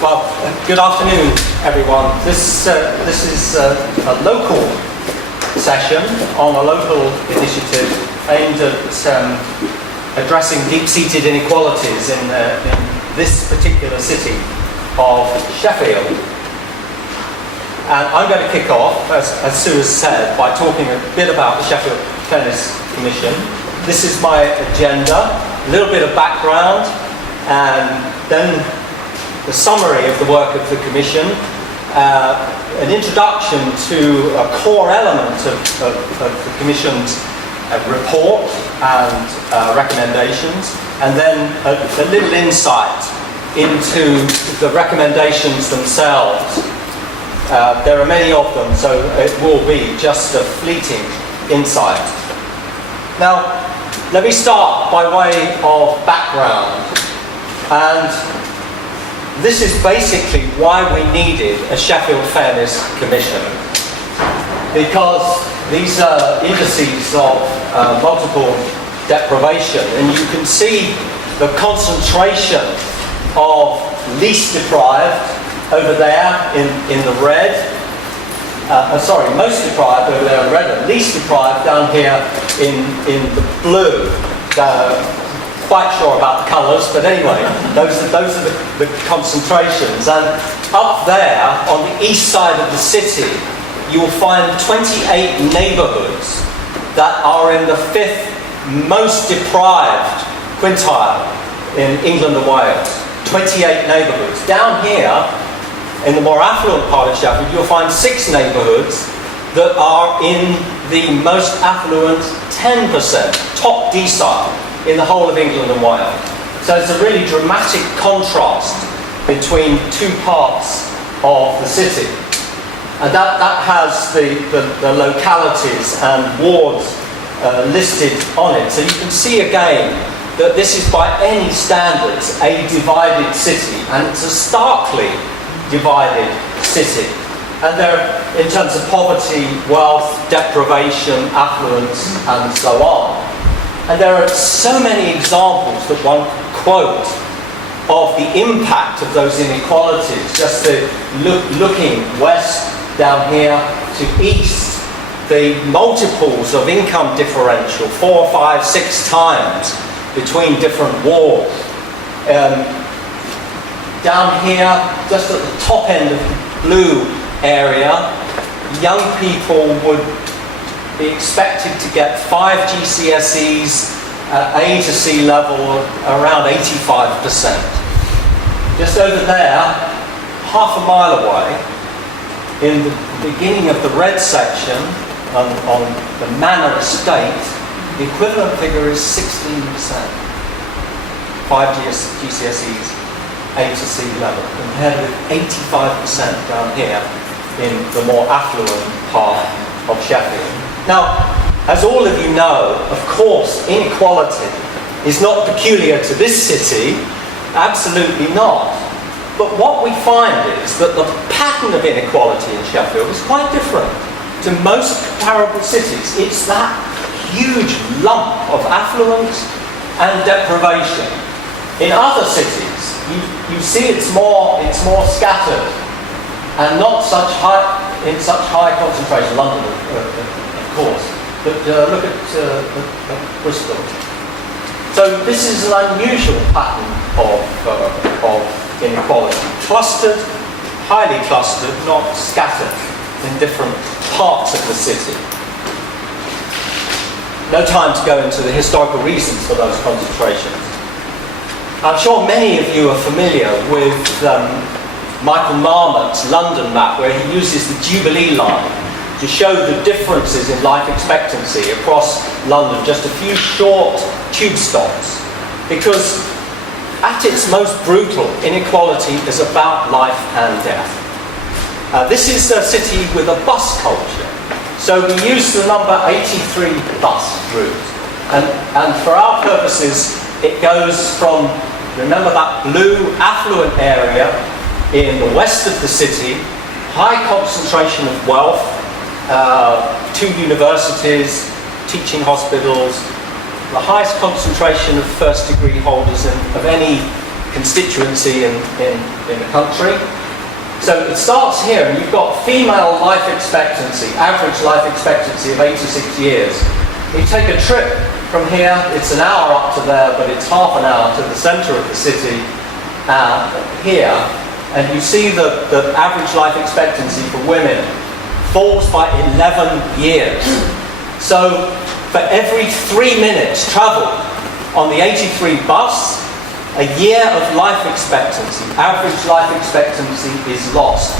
Well, good afternoon, everyone. This is a local session on a local initiative aimed at addressing deep-seated inequalities in this particular city of Sheffield. And I'm going to kick off, as Sue has said, by talking a bit about the Sheffield Fairness Commission. This is my agenda, a little bit of background, and then the summary of the work of the Commission, an introduction to a core element of the Commission's report and recommendations, and then a little insight into the recommendations themselves. There are many of them, so it will be just a fleeting insight. Now, let me start by way of background. And this is basically why we needed a Sheffield Fairness Commission. Because these are indices of multiple deprivation, and you can see the concentration of least deprived over there in the red. Most deprived over there in red, and least deprived down here in the blue. Quite sure about the colours, but anyway, those are the concentrations. And up there on the east side of the city, you will find 28 neighbourhoods that are in the fifth most deprived quintile in England and Wales. 28 neighbourhoods. Down here, in the more affluent part of Sheffield, you'll find 6 neighbourhoods that are in the most affluent 10%, top decile in the whole of England and Wales. So it's a really dramatic contrast between two parts of the city. And that has the localities and wards listed on it. So you can see again that this is by any standards a divided city, and it's a starkly divided city. And there, in terms of poverty, wealth, deprivation, affluence, and so on. And there are so many examples that one could quote of the impact of those inequalities. Just looking west down here to east, the multiples of income differential, 4, 5, 6 times between different wards. Down here, just at the top end of the blue area, young people would be expected to get 5 GCSEs at A to C level, around 85%. Just over there, half a mile away, in the beginning of the red section, on the Manor Estate, the equivalent figure is 16%. 5 GCSEs, A to C level, compared with 85% down here in the more affluent part of Sheffield. Now, as all of you know, of course, inequality is not peculiar to this city, absolutely not. But what we find is that the pattern of inequality in Sheffield is quite different to most comparable cities. It's that huge lump of affluence and deprivation. In other cities, you see it's more scattered and not in such high concentration. London, of course, but look at Bristol. So this is an unusual pattern of inequality, clustered, highly clustered, not scattered in different parts of the city. No time to go into the historical reasons for those concentrations. I'm sure many of you are familiar with Michael Marmot's London map, where he uses the Jubilee line to show the differences in life expectancy across London, just a few short tube stops. Because at its most brutal, inequality is about life and death. This is a city with a bus culture. So we use the number 83 bus route. And for our purposes, it goes from, remember that blue affluent area in the west of the city, high concentration of wealth, 2 universities, teaching hospitals, the highest concentration of first degree holders of any constituency in the country. So it starts here, and you've got female life expectancy, average life expectancy of 86 years. You take a trip from here, it's an hour up to there, but it's half an hour to the centre of the city here, and you see the average life expectancy for women falls by 11 years. So for every 3 minutes travel on the 83 bus, a year of life expectancy, average life expectancy, is lost.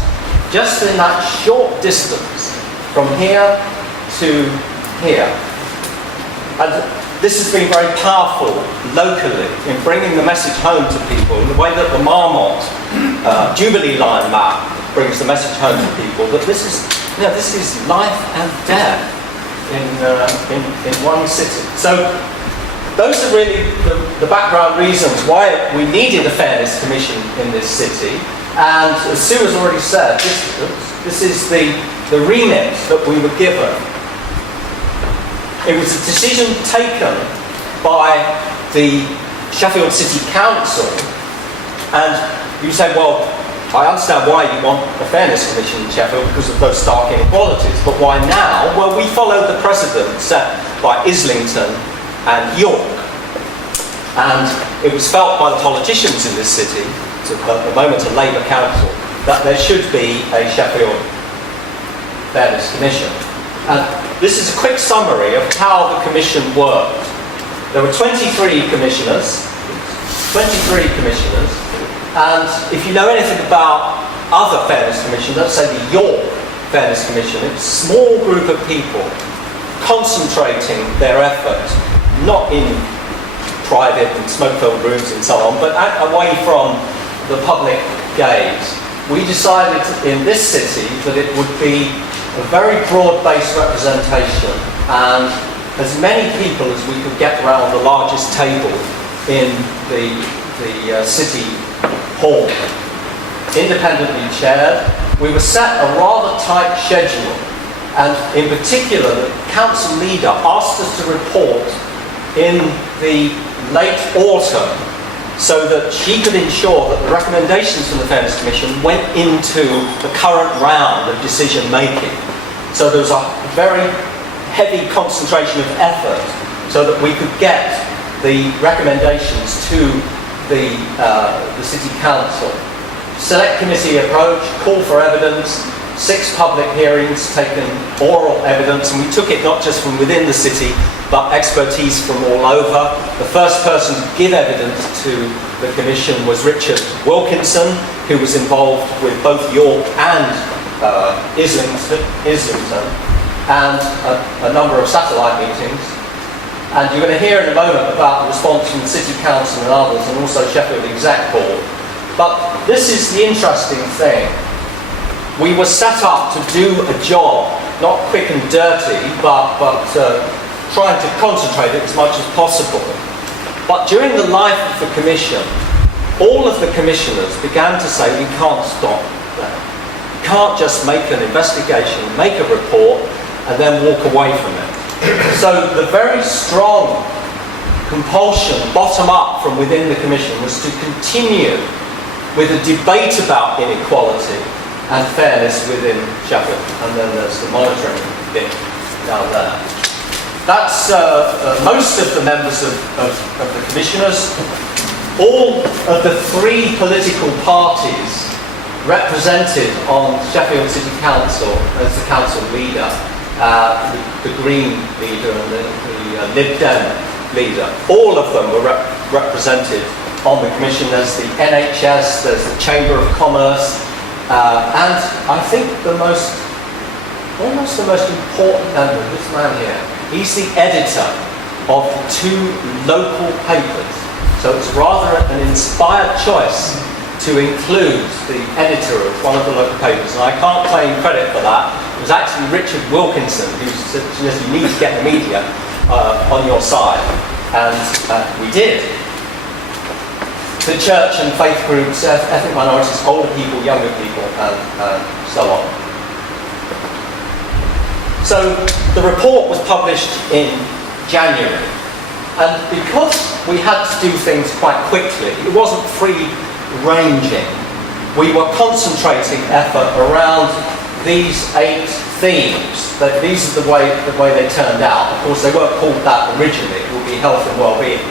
Just in that short distance from here to here. And this has been very powerful locally in bringing the message home to people in the way that the Marmot Jubilee Line map brings the message home to people, that this is life and death in one city. So those are really the background reasons why we needed a Fairness Commission in this city. And as Sue has already said, this is the remit that we were given. It was a decision taken by the Sheffield City Council. And you say, well, I understand why you want a Fairness Commission in Sheffield because of those stark inequalities. But why now? Well, we followed the precedent set by Islington and York. And it was felt by the politicians in this city, at the moment a Labour council, that there should be a Sheffield Fairness Commission. And this is a quick summary of how the commission worked. There were 23 commissioners, and if you know anything about other Fairness Commissions, let's say the York Fairness Commission, it's a small group of people concentrating their effort, not in private and smoke-filled rooms and so on, but away from the public gaze. We decided in this city that it would be a very broad-based representation and as many people as we could get around the largest table in the city hall. Independently chaired, we were set a rather tight schedule, and in particular the council leader asked us to report in the late autumn so that she could ensure that the recommendations from the Fairness Commission went into the current round of decision making. So there was a very heavy concentration of effort so that we could get the recommendations to the City Council. Select committee approach, call for evidence, 6 public hearings, taken oral evidence, and we took it not just from within the city, but expertise from all over. The first person to give evidence to the Commission was Richard Wilkinson, who was involved with both York and Islington, and a number of satellite meetings. And you're going to hear in a moment about the response from the City Council and others, and also Sheffield Exec Board. But this is the interesting thing. We were set up to do a job, not quick and dirty, but trying to concentrate it as much as possible. But during the life of the Commission, all of the commissioners began to say, we can't stop there. We can't just make an investigation, make a report, and then walk away from it. So the very strong compulsion, bottom up from within the Commission, was to continue with a debate about inequality and fairness within Sheffield. And then there's the monitoring bit down there. That's most of the members of the commissioners. All of the 3 political parties represented on Sheffield City Council as the council leader, the Green leader and the Lib Dem leader, all of them were represented on the commission. There's the NHS, there's the Chamber of Commerce, and I think almost the most important member, this man here, he's the editor of the 2 local papers. So it's rather an inspired choice to include the editor of one of the local papers, and I can't claim credit for that. It was actually Richard Wilkinson who said, you need to get the media on your side, and we did. The church and faith groups, ethnic minorities, older people, younger people, and so on. So the report was published in January, And because we had to do things quite quickly, it wasn't free-ranging. We were concentrating effort around these 8 themes. These are the way they turned out. Of course, they weren't called that originally. It would be health and well-being,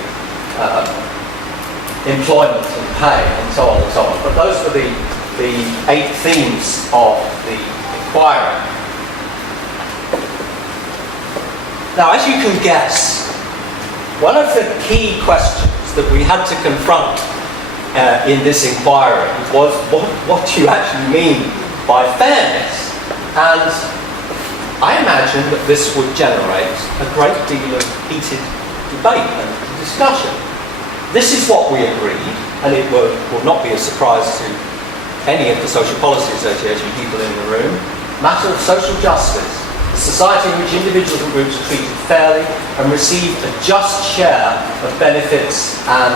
employment and pay, and so on and so on. But those were the 8 themes of the inquiry. Now, as you can guess, one of the key questions that we had to confront in this inquiry was what do you actually mean by fairness? And I imagine that this would generate a great deal of heated debate and discussion. This is what we agreed, and it will not be a surprise to any of the Social Policy Association people in the room. Matter of social justice, a society in which individuals and groups are treated fairly and receive a just share of benefits and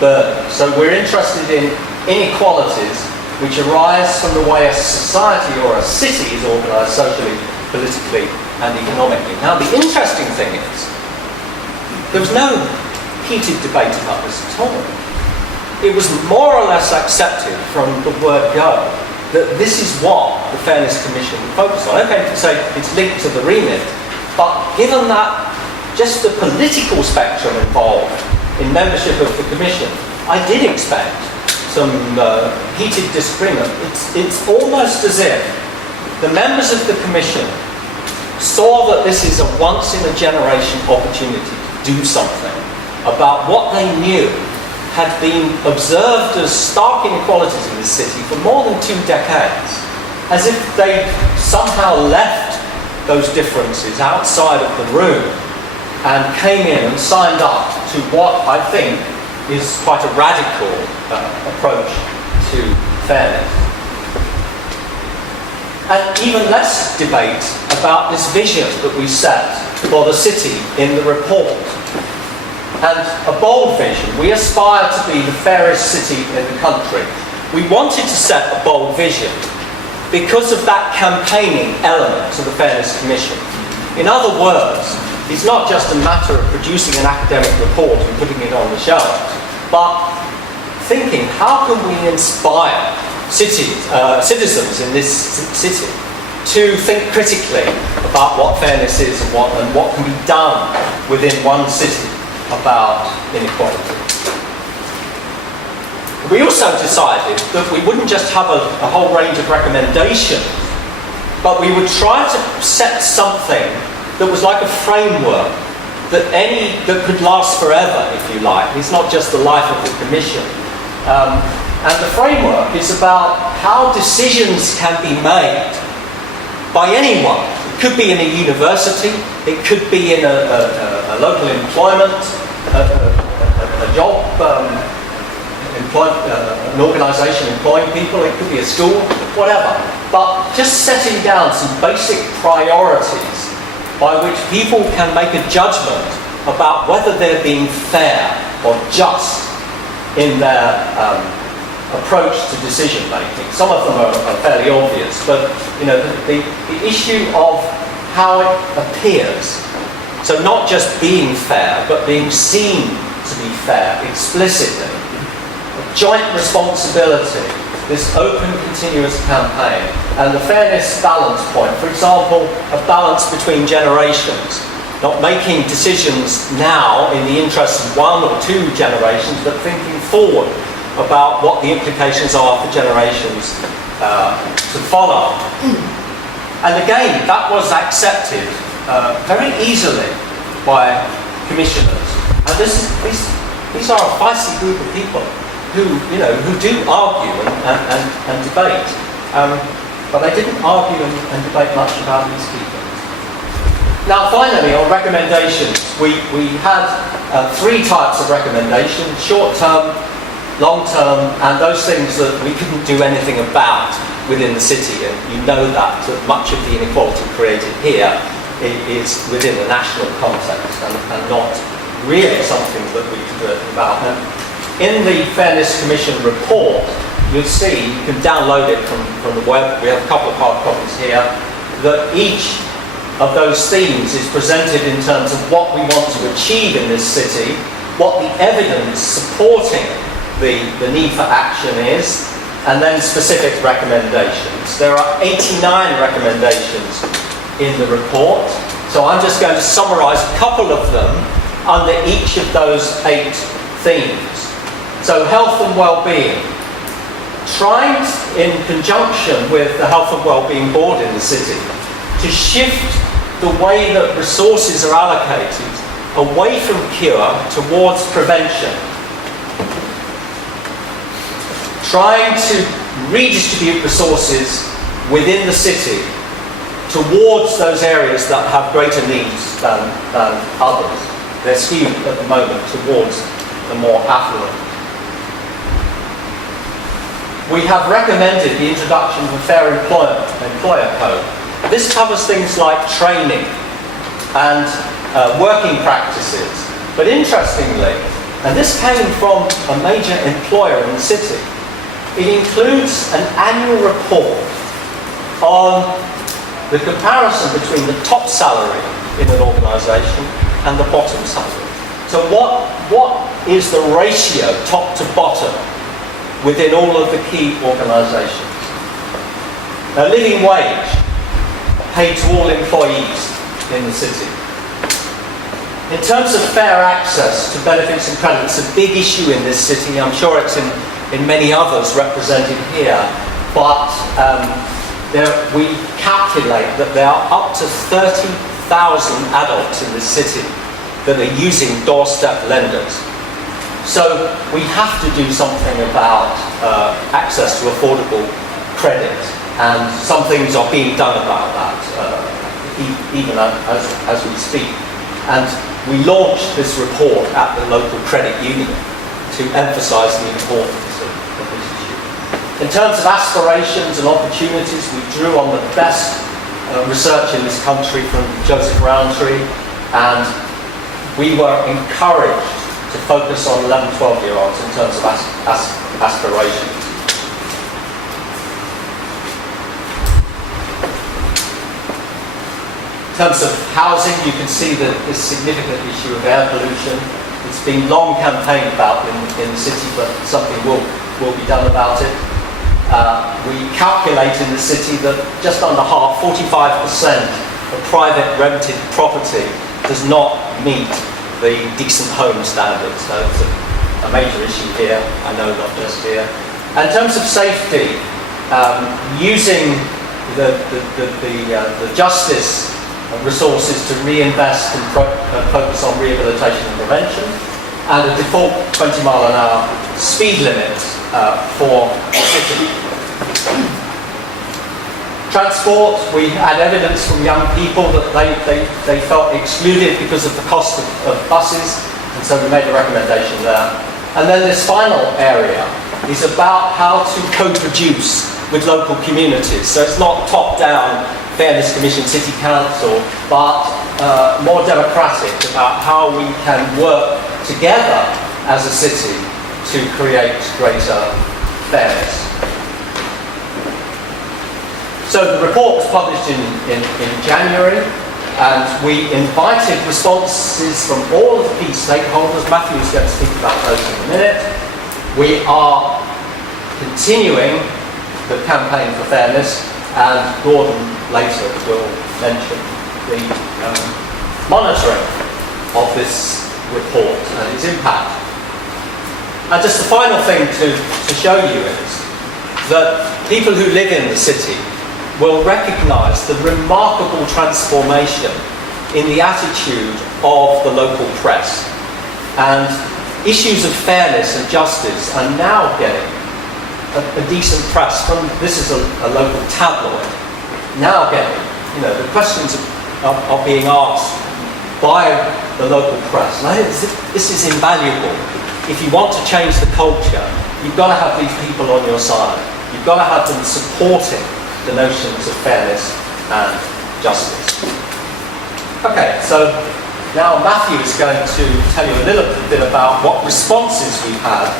burdens. So we're interested in inequalities which arise from the way a society or a city is organised socially, politically and economically. Now the interesting thing is, there was no heated debate about this at all. It was more or less accepted from the word go that this is what the Fairness Commission would focus on. Okay, to say it's linked to the remit, but given that just the political spectrum involved in membership of the Commission, I did expect some heated disagreement. It's almost as if the members of the Commission saw that this is a once-in-a-generation opportunity to do something about what they knew had been observed as stark inequalities in this city for more than 2 decades, as if they somehow left those differences outside of the room and came in and signed up to what I think is quite a radical approach to fairness. And even less debate about this vision that we set for the city in the report. And a bold vision. We aspire to be the fairest city in the country. We wanted to set a bold vision because of that campaigning element to the Fairness Commission. In other words, it's not just a matter of producing an academic report and putting it on the shelf, but thinking, how can we inspire citizens in this city to think critically about what fairness is and what can be done within one city about inequality. We also decided that we wouldn't just have a whole range of recommendations, but we would try to set something that was like a framework that could last forever, if you like. It's not just the life of the Commission. And the framework is about how decisions can be made by anyone. It could be in a university, it could be in a local employment, a job, an organisation employing people, it could be a school, whatever. But just setting down some basic priorities by which people can make a judgment about whether they're being fair or just in their approach to decision making. Some of them are fairly obvious, but the issue of how it appears. So not just being fair, but being seen to be fair explicitly. A joint responsibility, this open, continuous campaign, and the fairness balance point. For example, a balance between generations. Not making decisions now in the interest of 1 or 2 generations, but thinking forward about what the implications are for generations to follow. And again, that was accepted very easily by commissioners. And these are a feisty group of people who do argue and debate. But they didn't argue and debate much about these people. Now finally, on recommendations, we had 3 types of recommendations: short-term, long-term, and those things that we couldn't do anything about within the city. And you know that much of the inequality created here is within the national context and not really something that we could do anything about. And in the Fairness Commission report, you'll see, you can download it from the web, we have a couple of hard copies here, that each of those themes is presented in terms of what we want to achieve in this city, what the evidence supporting the need for action is, and then specific recommendations. There are 89 recommendations in the report, so I'm just going to summarise a couple of them under each of those 8 themes. So health and well-being. Trying, in conjunction with the Health and Wellbeing Board in the city, to shift the way that resources are allocated away from cure towards prevention. Trying to redistribute resources within the city towards those areas that have greater needs than others. They're skewed at the moment towards the more affluent. We have recommended the introduction of a fair employer code. This covers things like training and working practices. But interestingly, and this came from a major employer in the city, it includes an annual report on the comparison between the top salary in an organisation and the bottom salary. So what is the ratio, top to bottom, within all of the key organisations? A living wage paid to all employees in the city. In terms of fair access to benefits and credits, a big issue in this city. I'm sure it's in many others represented here, but we calculate that there are up to 30,000 adults in this city that are using doorstep lenders. So we have to do something about access to affordable credit, and some things are being done about that, even as we speak. And we launched this report at the local credit union to emphasise the importance of this issue. In terms of aspirations and opportunities, we drew on the best research in this country from Joseph Rowntree, and we were encouraged to focus on 11, 12-year-olds in terms of aspirations. In terms of housing, you can see that this significant issue of air pollution. It's been long campaigned about in the city, but something will be done about it. We calculate in the city that just under half, 45% of private rented property does not meet the decent home standard. So it's a major issue here, I know, not just here. And in terms of safety, using the justice resources to reinvest and focus on rehabilitation and prevention, and a default 20-mile-an-hour speed limit for the city. Transport, we had evidence from young people that they felt excluded because of the cost of buses, and so we made a recommendation there. And then this final area is about how to co-produce with local communities. So it's not top-down, Fairness Commission, City Council, but more democratic about how we can work together as a city to create greater fairness. So the report was published in January, and we invited responses from all of the key stakeholders. Matthew is going to speak about those in a minute. We are continuing the campaign for fairness, and Gordon later will mention the monitoring of this report and its impact. And just the final thing to show you is that people who live in the city will recognise the remarkable transformation in the attitude of the local press. And issues of fairness and justice are now getting a decent press. This is a local tabloid. Now getting, the questions are being asked by the local press. And I think this is invaluable. If you want to change the culture, you've got to have these people on your side. You've got to have them supporting the notions of fairness and justice. Okay, so now Matthew is going to tell you a little bit about what responses we've had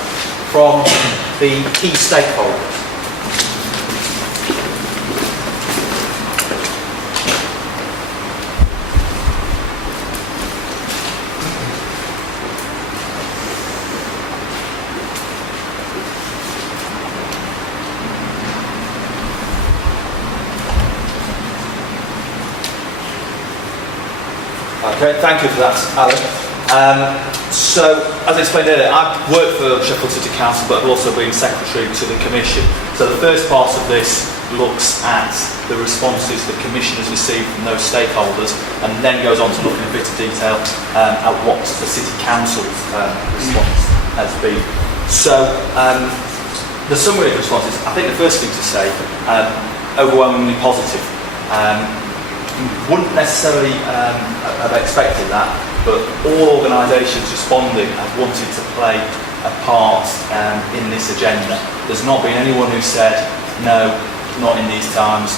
from the key stakeholders. Okay, thank you for that, Alan. So, as I explained earlier, I've worked for Sheffield City Council, but I've also been secretary to the Commission. So the first part of this looks at the responses the Commission has received from those stakeholders, and then goes on to look in a bit of detail at what the City Council's response has been. So, the summary of responses, I think the first thing to say, overwhelmingly positive. Wouldn't necessarily have expected that, but all organisations responding have wanted to play a part in this agenda. There's not been anyone who said, no, not in these times,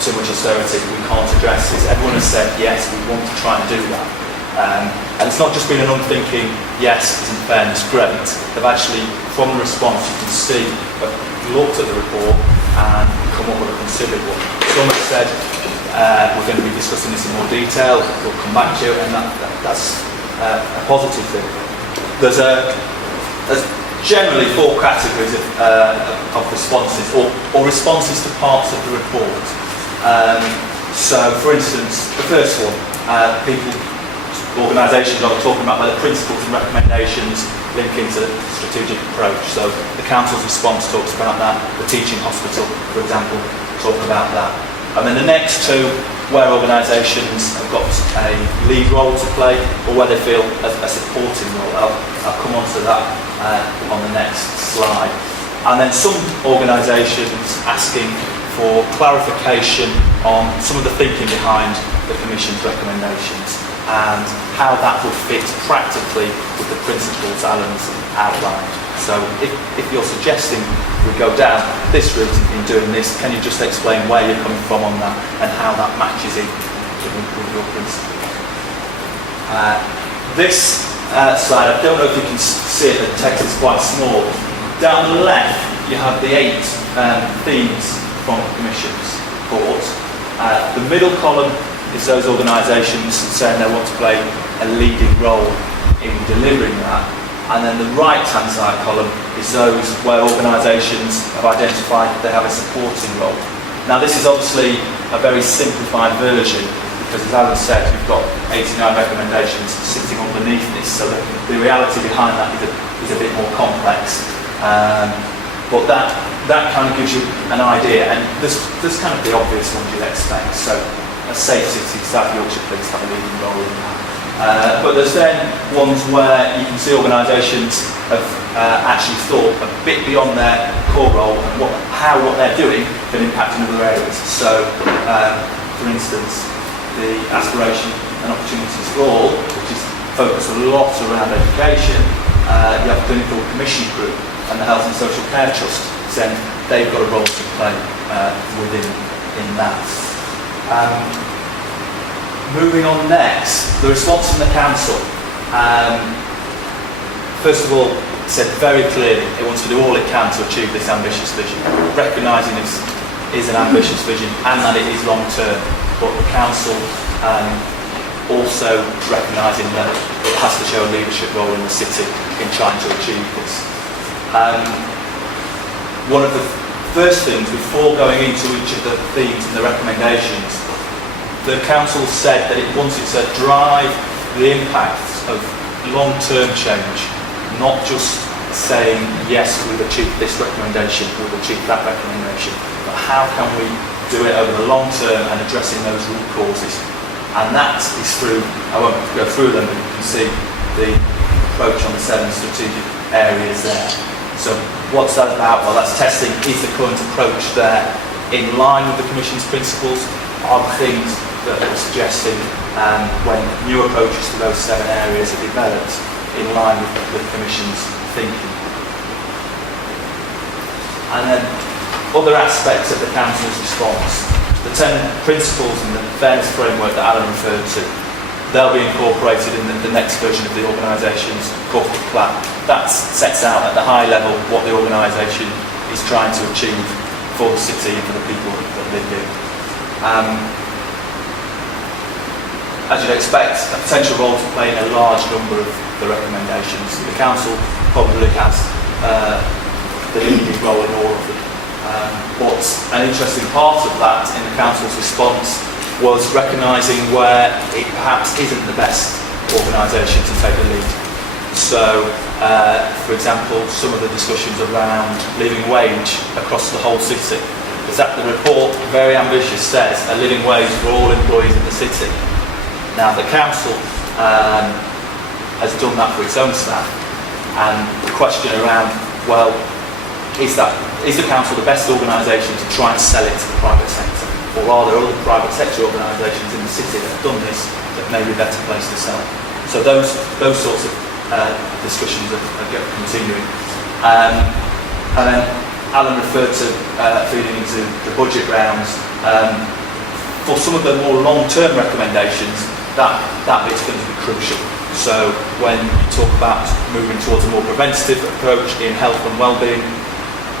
too much austerity, we can't address this. Everyone has said, yes, we want to try and do that. And it's not just been an unthinking, yes, isn't fairness great. They've actually, from the response, you can see, have looked at the report and come up with a considered one. Some have said, we're going to be discussing this in more detail, we'll come back to it, and that's a positive thing. There's generally 4 categories of responses, or responses to parts of the report. So, for instance, the first one, organisations are talking about whether principles and recommendations link into the strategic approach. So the Council's response talks about that, the teaching hospital, for example, talk about that. And then the next 2, where organisations have got a lead role to play, or where they feel a supporting role. I'll come on to that on the next slide. And then some organisations asking for clarification on some of the thinking behind the Commission's recommendations and how that would fit practically with the principles Alan's outlined. So if you're suggesting we go down this route in doing this, can you just explain where you're coming from on that and how that matches in with your principles? This slide, I don't know if you can see it, the text is quite small. Down the left, you have the 8 themes from the Commission's report. The middle column is those organisations saying they want to play a leading role in delivering that. And then the right-hand side column is those where organisations have identified that they have a supporting role. Now this is obviously a very simplified version, because as Alan said, you've got 89 recommendations sitting underneath this, so the reality behind that is a bit more complex. But that kind of gives you an idea, and there's kind of the obvious ones you'd expect. So a safe city, South Yorkshire Police have a leading role in that. But there's then ones where you can see organisations have actually thought a bit beyond their core role and how what they're doing can impact in other areas. So, for instance, the aspiration and opportunities for all, which is focused a lot around education. You have the Clinical Commission Group and the Health and Social Care Trust saying they've got a role to play in that. Moving on next, the response from the Council. First of all, it said very clearly it wants to do all it can to achieve this ambitious vision, recognising this is an ambitious vision and that it is long term, but the Council also recognising that it has to show a leadership role in the city in trying to achieve this. One of the first things, before going into each of the themes and the recommendations, the Council said that it wanted to drive the impact of long-term change, not just saying, yes, we've achieved this recommendation, we've achieved that recommendation, but how can we do it over the long term and addressing those root causes? And that is through, I won't go through them, but you can see the approach on the 7 strategic areas there. So what's that about? Well, that's testing, is the current approach there in line with the Commission's principles? Are the things that we're suggesting when new approaches to those 7 areas are developed in line with the Commission's thinking? And then other aspects of the Council's response. The 10 principles and the fairness framework that Alan referred to, they'll be incorporated in the next version of the organisation's corporate plan. That sets out at the high level what the organisation is trying to achieve for the city and for the people that live here. As you'd expect, a potential role to play in a large number of the recommendations. The Council probably has the leading role in all of them. But an interesting part of that in the Council's response was recognising where it perhaps isn't the best organisation to take the lead. So, for example, some of the discussions around living wage across the whole city. Because that the report, very ambitious, says a living wage for all employees in the city. Now, the council has done that for its own staff, and the question around, well, is the council the best organisation to try and sell it to the private sector, or are there other private sector organisations in the city that have done this that may be a better place to sell? So those sorts of discussions are continuing. And then Alan referred to feeding into the budget rounds. For some of the more long-term recommendations, that bit's going to be crucial. So when you talk about moving towards a more preventative approach in health and well-being,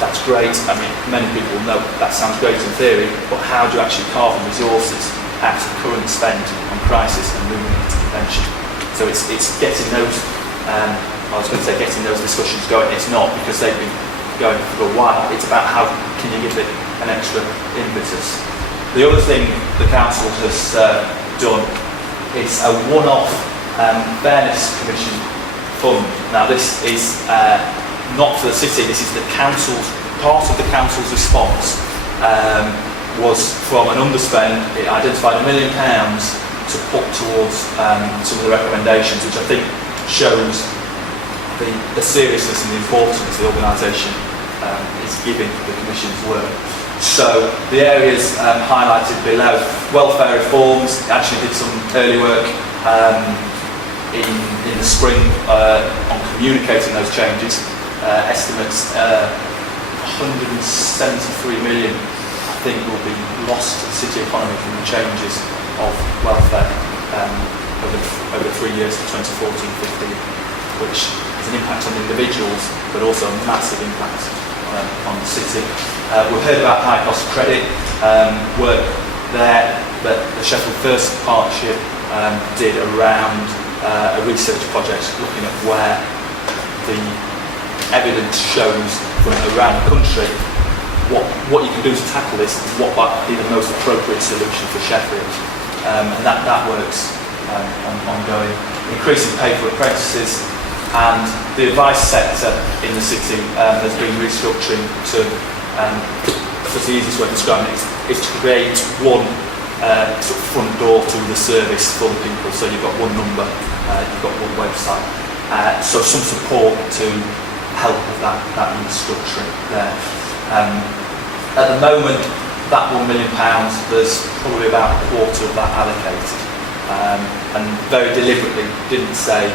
that's great. I mean, many people know that sounds great in theory, but how do you actually carve the resources out of current spend on crisis and moving it to prevention? So it's getting those, I was going to say getting those discussions going. It's not, because they've been going for a while. It's about how can you give it an extra impetus. The other thing the council has done is a one-off Fairness Commission fund. Now this is not for the city, this is the council's, part of the council's response was from an underspend. It identified £1 million to put towards some of the recommendations, which I think shows the seriousness and the importance the organisation is giving the Commission's work. So the areas highlighted below, welfare reforms, actually did some early work in the spring on communicating those changes. Estimates 173 million, I think, will be lost to the city economy from the changes of welfare over 3 years to 2014-15, which has an impact on individuals, but also a massive impact on the city. We've heard about high cost credit work there that the Sheffield First Partnership did around a research project looking at where the evidence shows from around the country what you can do to tackle this, what might be the most appropriate solution for Sheffield. And that works ongoing. Increasing pay for apprentices, and the advice sector in the city has been restructuring to, the easiest way of describing it is to create one sort of front door to the service for the people. So you've got one number, you've got one website. So some support to help with that restructuring there. At the moment, that £1 million, there's probably about a quarter of that allocated. And very deliberately didn't say,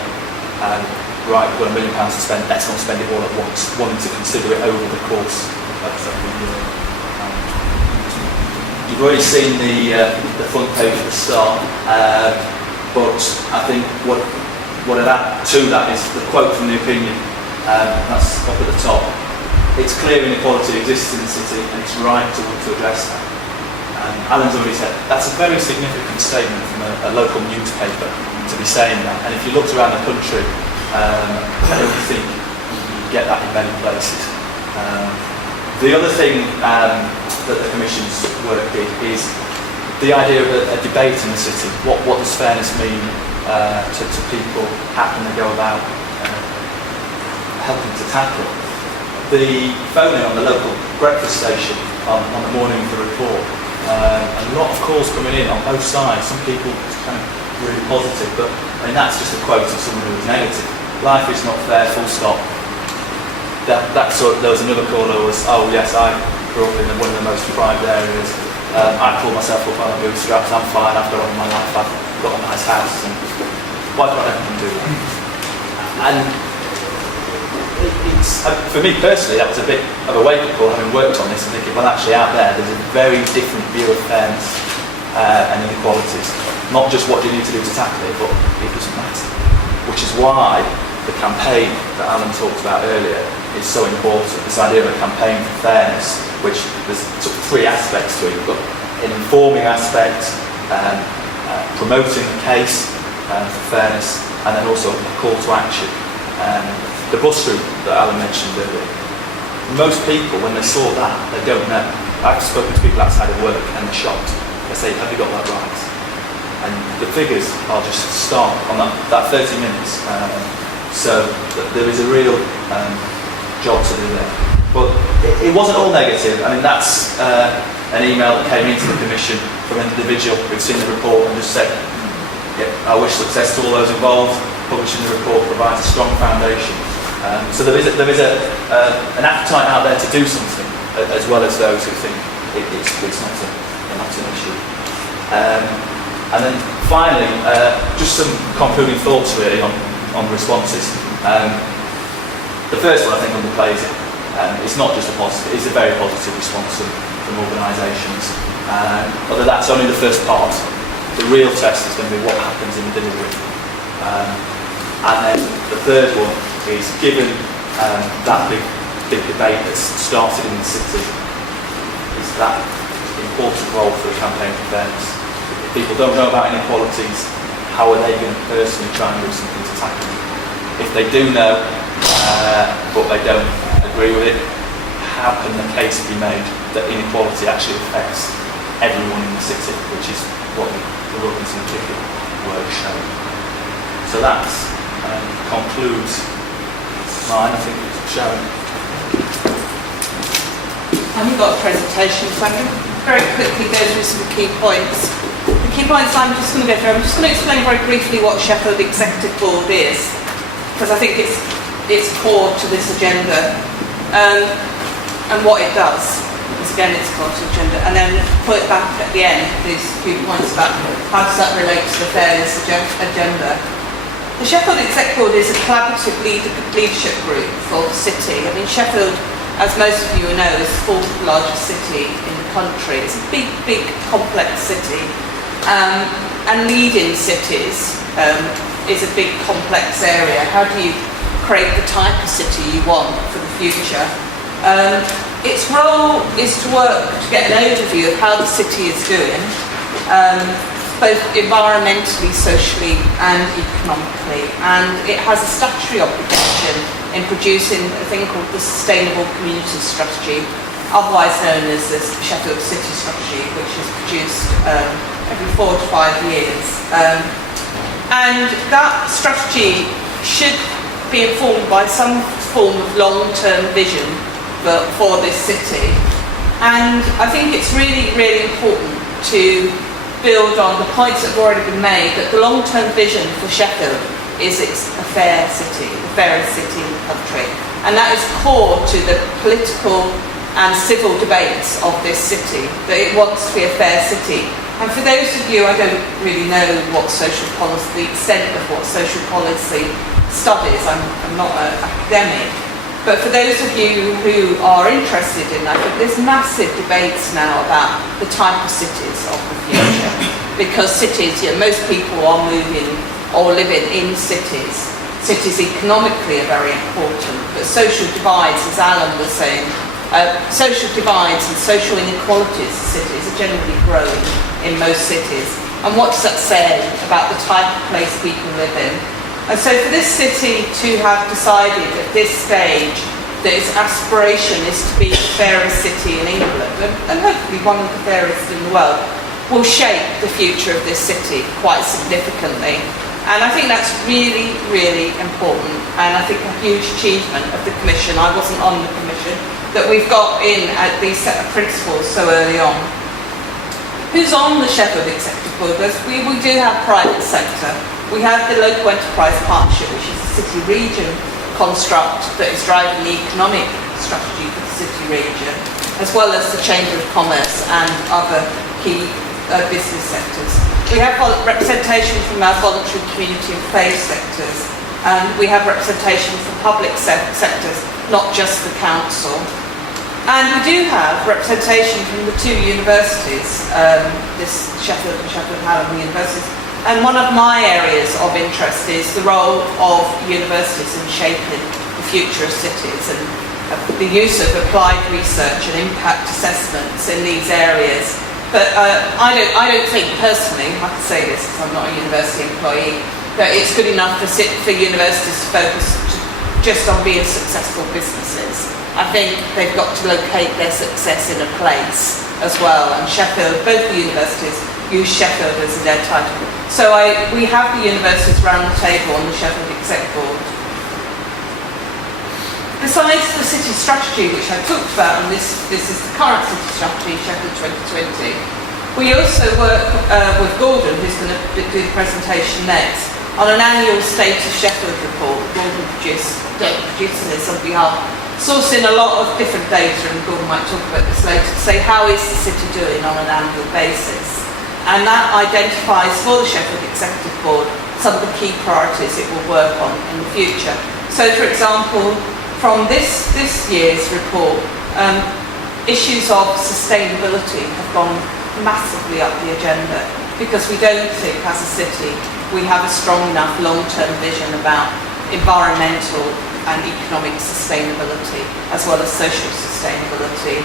right, we've got £1 million to spend, let's not spend it all at once, wanting to consider it over the course of the year. You've already seen the front page at the start, but I think what I'd add to that is the quote from the opinion. That's up at the top. It's clear inequality exists in the city, and it's right to want to address that. Alan's already said that's a very significant statement from a local newspaper to be saying that. And if you looked around the country, I don't think you get that in many places. The other thing that the Commission's work did is the idea of a debate in the city. What does fairness mean to people? How can they go about helping to tackle it? The phoning on the local breakfast station on the morning of the report, a lot of calls coming in on both sides. Some people kind of really positive, but I mean that's just a quote of someone who was negative. Life is not fair, full stop. There was another caller who was, oh yes, I grew up in one of the most deprived areas. I pull myself up on the bootstraps, I'm fine, I've got on my life, I've got a nice house, and why can't everyone do that? And for me personally, that was a bit of a wake-up call, having worked on this and thinking, well, actually out there's a very different view of fairness and inequalities. Not just what do you need to do to tackle it, but it doesn't matter. Which is why the campaign that Alan talked about earlier is so important. This idea of a campaign for fairness, which there's sort of three aspects to it. You've got an informing aspect, promoting the case for fairness, and then also a call to action. The bus route that Alan mentioned earlier, most people, when they saw that, they don't know. I've spoken to people outside of work and they're shocked. I say, have you got that right? And the figures are just stark on that 30 minutes. So there is a real job to do there. But it wasn't all negative. I mean, that's an email that came into the Commission from an individual who'd seen the report and just said, yeah, I wish success to all those involved. Publishing the report provides a strong foundation. So there is an appetite out there to do something, as well as those who think it's not an issue. And then finally, just some concluding thoughts really on responses. The first one I think underplays it. It's not just a positive, it's a very positive response from organisations. Although that's only the first part. The real test is going to be what happens in the delivery. And then the third one is, given that big debate that's started in the city, is that important role for the campaign for fairness. If people don't know about inequalities, how are they going to personally try and do something to tackle them? If they do know, but they don't agree with it, how can the case be made that inequality actually affects everyone in the city, which is what the Wilkinson Ticket work showed. So that concludes mine. I think it's Sharon. And you've got a presentation, so I'm going to very quickly go through some key points. The key points I'm just going to go through, I'm just going to explain very briefly what Sheffield Executive Board is, because I think it's core to this agenda, and what it does. Because again, it's core to the agenda. And then put it back at the end, these few points about how does that relate to the fairness agenda. The Sheffield Executive Board is a collaborative leadership group for the city. I mean, Sheffield, as most of you will know, is the fourth largest city in the country. It's a big, complex city. And leading cities is a big, complex area. How do you create the type of city you want for the future? Its role is to work to get an overview of how the city is doing, both environmentally, socially and economically. And it has a statutory obligation in producing a thing called the Sustainable Community Strategy, otherwise known as the Sheffield City Strategy, which is produced every 4 to 5 years. And that strategy should be informed by some form of long-term vision for this city. And I think it's really, really important to build on the points that have already been made, that the long-term vision for Sheffield is it's a fair city, the fairest city in the country. And that is core to the political and civil debates of this city, that it wants to be a fair city. And for those of you, I don't really know what social policy, the extent of what social policy studies, I'm not an academic, but for those of you who are interested in that, there's massive debates now about the type of cities of the future. Because cities, most people are moving or living in cities. Cities economically are very important, but social divides, as Alan was saying, social divides and social inequalities in cities are generally growing in most cities. And what does that say about the type of place people live in? And so for this city to have decided at this stage that its aspiration is to be the fairest city in England, and hopefully one of the fairest in the world, will shape the future of this city quite significantly. And I think that's really, really important, and I think a huge achievement of the Commission. I wasn't on the Commission, that we've got in at these set of principles so early on. Who's on the Sheffield Executive Board? We do have private sector. We have the Local Enterprise Partnership, which is a city region construct that is driving the economic strategy for the city region, as well as the Chamber of Commerce and other key business sectors. We have representation from our voluntary, community and faith sectors, and we have representation from public sectors, not just the council. And we do have representation from the two universities, this Sheffield and Sheffield Hallam universities. And one of my areas of interest is the role of universities in shaping the future of cities, and the use of applied research and impact assessments in these areas. But I don't think personally, I can say this because I'm not a university employee, that it's good enough for universities to focus just on being successful businesses. I think they've got to locate their success in a place as well, and Sheffield, both the universities use Sheffield as their title. So we have the universities round the table on the Sheffield Exec Board. Besides the city strategy, which I talked about, and this is the current city strategy, Sheffield 2020, we also work with Gordon, who's going to do the presentation next, on an annual State of Sheffield report. Gordon produces this on behalf, sourcing a lot of different data, and Gordon might talk about this later, to say how is the city doing on an annual basis. And that identifies for the Sheffield Executive Board some of the key priorities it will work on in the future. So, for example, from this year's report, issues of sustainability have gone massively up the agenda, because we don't think as a city we have a strong enough long-term vision about environmental and economic sustainability as well as social sustainability.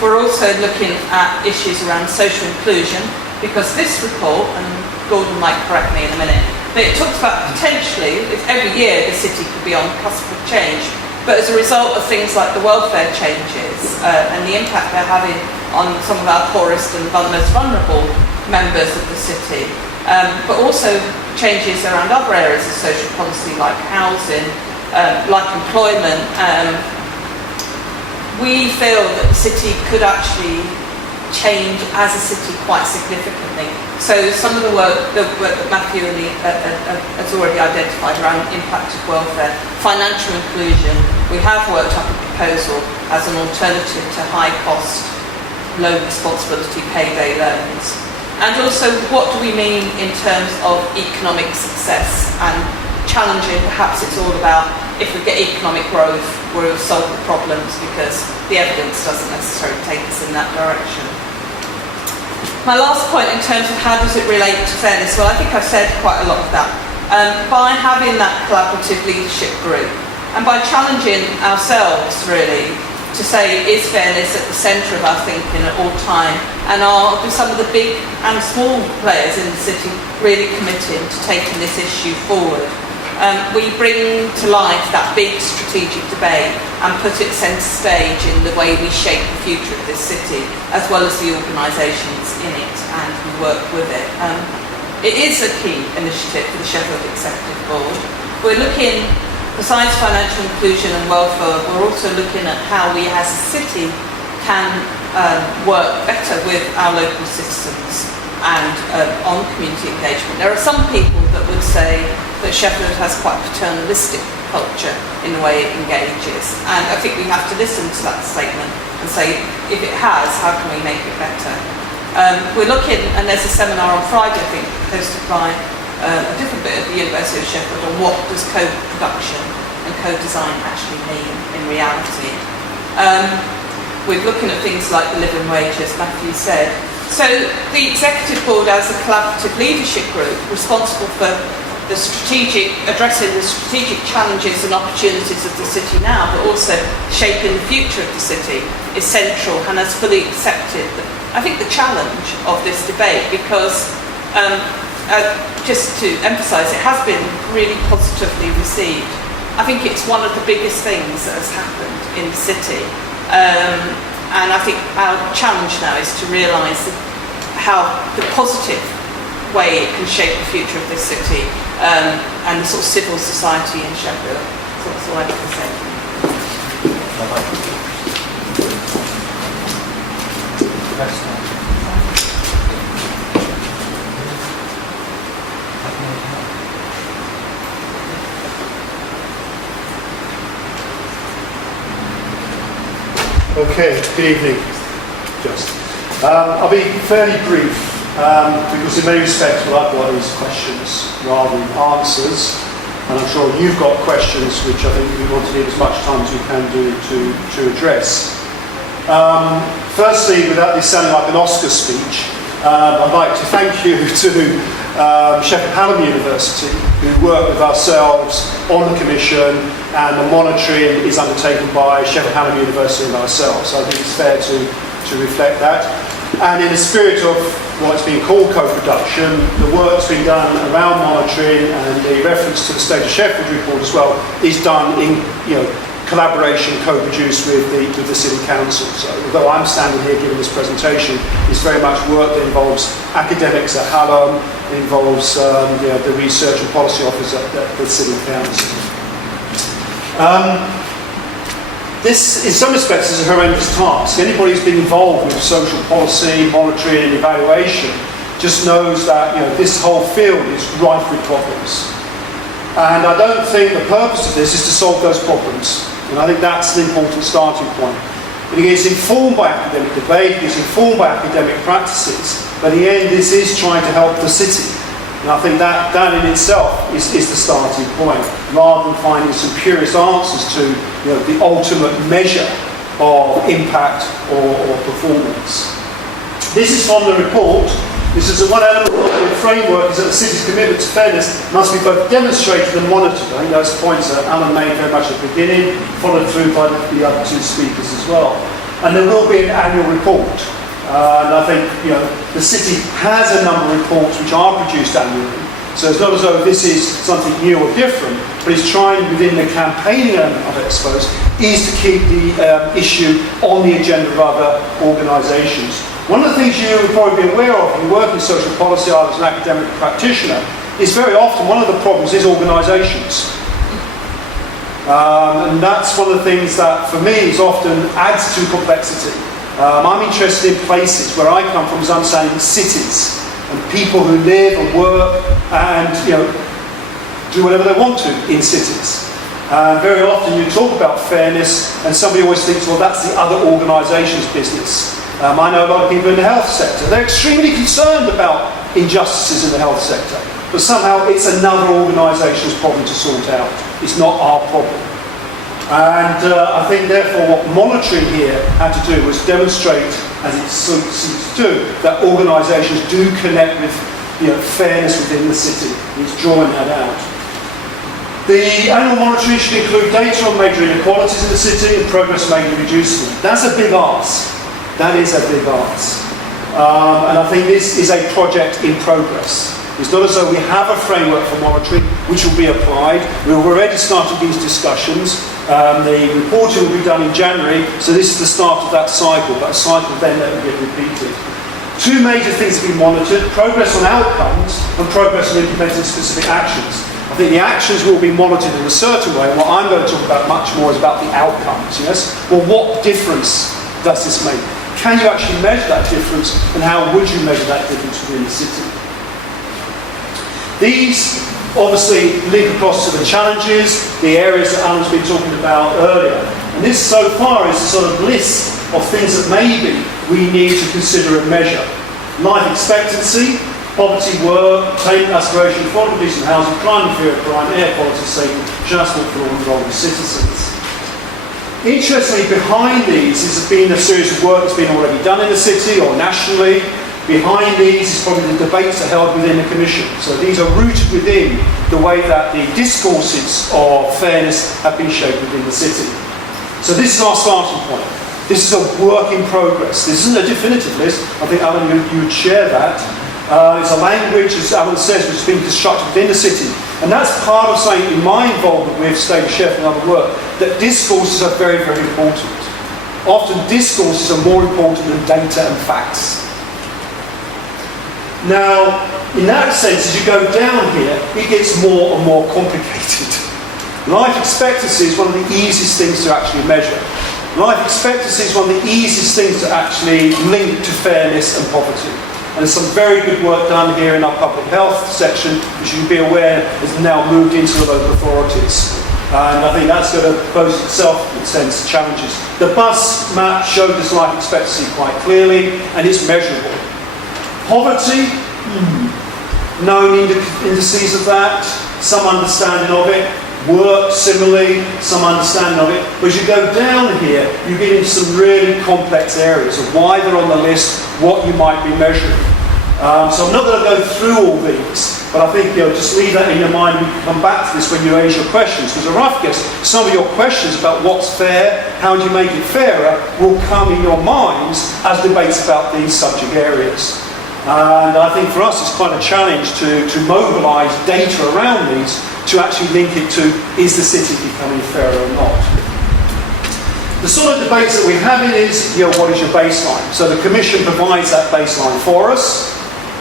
We're also looking at issues around social inclusion, because this report, and Gordon might correct me in a minute, but it talks about potentially, if every year the city could be on the cusp of change, but as a result of things like the welfare changes and the impact they're having on some of our poorest and most vulnerable members of the city, but also changes around other areas of social policy like housing, like employment, we feel that the city could actually change as a city quite significantly. So some of the work that Matthew has already identified around impact of welfare, financial inclusion, we have worked up a proposal as an alternative to high cost, low responsibility payday loans. And also, what do we mean in terms of economic success and challenging? Perhaps it's all about, if we get economic growth, we'll solve the problems, because the evidence doesn't necessarily take us in that direction. My last point in terms of how does it relate to fairness, well, I think I've said quite a lot of that. By having that collaborative leadership group, and by challenging ourselves really to say, is fairness at the centre of our thinking at all time, and do some of the big and small players in the city really committing to taking this issue forward. We bring to life that big strategic debate and put it centre stage in the way we shape the future of this city, as well as the organisations in it, and we work with it. It is a key initiative for the Sheffield Executive Board. We're looking, besides financial inclusion and welfare, we're also looking at how we as a city can work better with our local citizens and on community engagement. There are some people that would say that Sheffield has quite a paternalistic culture in the way it engages, and I think we have to listen to that statement and say, if it has, how can we make it better? We're looking, and there's a seminar on Friday, I think, hosted by a different bit of the University of Sheffield, on what does co-production and co-design actually mean in reality. We're looking at things like the living wage, as Matthew said. So the Executive Board, as a collaborative leadership group responsible for addressing the strategic challenges and opportunities of the city now, but also shaping the future of the city, is central and has fully accepted, I think, the challenge of this debate, because just to emphasise, it has been really positively received. I think it's one of the biggest things that has happened in the city. And I think our challenge now is to realise how the positive way it can shape the future of this city and the sort of civil society in Sheffield. So that's all I have to say. Okay, good evening. I'll be fairly brief because in many respects what I've got is questions rather than answers, and I'm sure you've got questions which I think we want to give as much time as we can do to address. Firstly, without this sounding like an Oscar speech, I'd like to thank you to Sheffield Hallam University, who work with ourselves on the commission, and the monitoring is undertaken by Sheffield Hallam University and ourselves. So I think it's fair to reflect that. And in the spirit of what's being called co-production, the work's been done around monitoring, and the reference to the State of Sheffield report as well is done in collaboration, co-produced with the City Council. So although I'm standing here giving this presentation, it's very much work that involves academics at Hallam, involves the research and policy office at the City Council. This, in some respects, is a horrendous task. Anybody who's been involved with social policy, monitoring and evaluation just knows that this whole field is rife with problems. And I don't think the purpose of this is to solve those problems. And I think that's an important starting point. But it is informed by academic debate, it is informed by academic practices, but in the end this is trying to help the city. And I think that in itself is the starting point, rather than finding some purist answers to the ultimate measure of impact or performance. This is from the report. This is one element of the framework, is that the city's commitment to fairness must be both demonstrated and monitored. I think those points that Alan made very much at the beginning, followed through by the other two speakers as well. And there will be an annual report. And I think the city has a number of reports which are produced annually. So it's not as though this is something new or different, but it's trying within the campaigning element of it, I suppose, is to keep the issue on the agenda of other organisations. One of the things you will probably be aware of when you work in social policy, either as an academic practitioner, is very often one of the problems is organisations. And that's one of the things that, for me, is often adds to complexity. I'm interested in places. Where I come from is understanding cities and people who live and work and do whatever they want to in cities. Very often you talk about fairness and somebody always thinks, well, that's the other organisation's business. I know a lot of people in the health sector. They're extremely concerned about injustices in the health sector, but somehow it's another organisation's problem to sort out. It's not our problem. And I think, therefore, what monitoring here had to do was demonstrate, as it seems to do, that organisations do connect with fairness within the city. It's drawing that out. The annual monitoring should include data on major inequalities in the city and progress made in reducing them. That's a big ask. That is a big ask. And I think this is a project in progress. It's not as though we have a framework for monitoring which will be applied. We've already started these discussions. The reporting will be done in January, so this is the start of that cycle, but a cycle then that will get repeated. Two major things have been monitored: progress on outcomes and progress on implementing specific actions. I think the actions will be monitored in a certain way, and what I'm going to talk about much more is about the outcomes. Yes? Well, what difference does this make? Can you actually measure that difference, and how would you measure that difference within the city? These obviously link across to the challenges, the areas that Alan's been talking about earlier. And this so far is a sort of list of things that maybe we need to consider and measure. Life expectancy, poverty, work, attainment, aspiration, affordable decent housing, crime and fear of crime, air quality, safety, transport for all involved citizens. Interestingly, behind these has been a series of work that's been already done in the city or nationally. Behind these is probably the debates that are held within the Commission. So these are rooted within the way that the discourses of fairness have been shaped within the city. So this is our starting point. This is a work in progress. This isn't a definitive list. I think, Alan, you would share that. It's a language, as Alan says, which has been constructed within the city. And that's part of saying, in my involvement with State of Sheffield and other work, that discourses are very, very important. Often discourses are more important than data and facts. Now, in that sense, as you go down here, it gets more and more complicated. Life expectancy is one of the easiest things to actually measure. Life expectancy is one of the easiest things to actually link to fairness and poverty. And there's some very good work done here in our public health section, which you can be aware has now moved into the local authorities. And I think that's going to pose itself, in a sense, challenges. The bus map showed this life expectancy quite clearly, and it's measurable. Poverty, known indices of that, some understanding of it. Work, similarly, some understanding of it. But as you go down here, you get into some really complex areas of why they're on the list, what you might be measuring. So I'm not going to go through all these, but I think just leave that in your mind. We can come back to this when you raise your questions, because a rough guess, some of your questions about what's fair, how do you make it fairer, will come in your minds as debates about these subject areas. And I think for us it's quite a challenge to mobilise data around these to actually link it to, is the city becoming fairer or not? The sort of debates that we're having is, what is your baseline? So the Commission provides that baseline for us,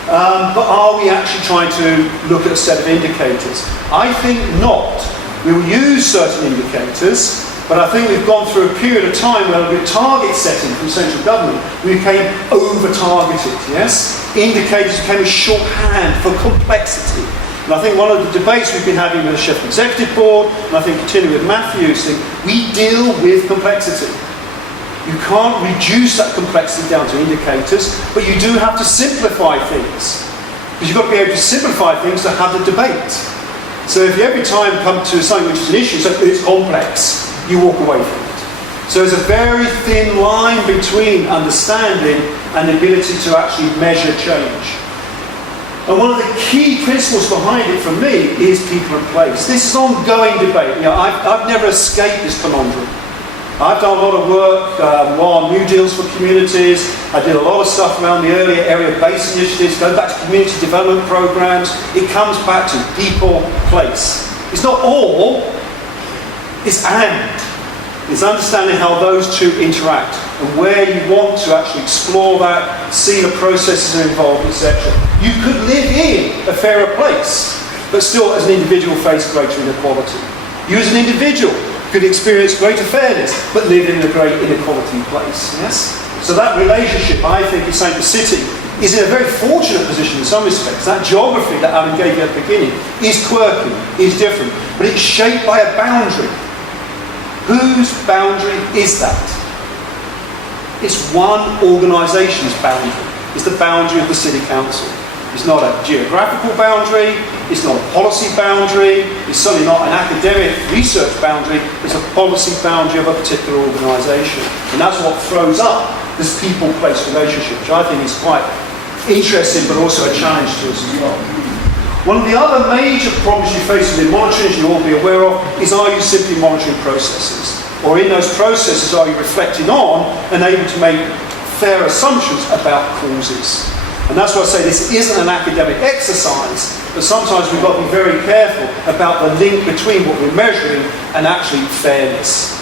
but are we actually trying to look at a set of indicators? I think not. We will use certain indicators, but I think we've gone through a period of time where with target setting from central government, we became over-targeted, yes? Indicators became a shorthand for complexity. And I think one of the debates we've been having with the Sheffield Executive Board, and I think continuing with Matthew's thing, we deal with complexity. You can't reduce that complexity down to indicators, but you do have to simplify things. Because you've got to be able to simplify things to have the debate. So if you every time come to something which is an issue, so it's complex, you walk away from it. So there's a very thin line between understanding and the ability to actually measure change. And one of the key principles behind it for me is people and place. This is an ongoing debate. I've never escaped this conundrum. I've done a lot of work on new deals for communities. I did a lot of stuff around the earlier area-based initiatives, going back to community development programs. It comes back to people, place. It's not all, it's and. It's understanding how those two interact and where you want to actually explore that, see the processes that are involved, etc. You could live in a fairer place, but still as an individual face greater inequality. You as an individual could experience greater fairness, but live in a great inequality place, yes? So that relationship, I think, is saying the city is in a very fortunate position in some respects. That geography that Alan gave you at the beginning is quirky, is different, but it's shaped by a boundary. Whose boundary is that? It's one organisation's boundary. It's the boundary of the City Council. It's not a geographical boundary, it's not a policy boundary, it's certainly not an academic research boundary, it's a policy boundary of a particular organisation. And that's what throws up this people-place relationship, which I think is quite interesting but also a challenge to us as well. One of the other major problems you face in monitoring, as you all be aware of, is are you simply monitoring processes? Or in those processes, are you reflecting on and able to make fair assumptions about causes? And that's why I say this isn't an academic exercise, but sometimes we've got to be very careful about the link between what we're measuring and actually fairness.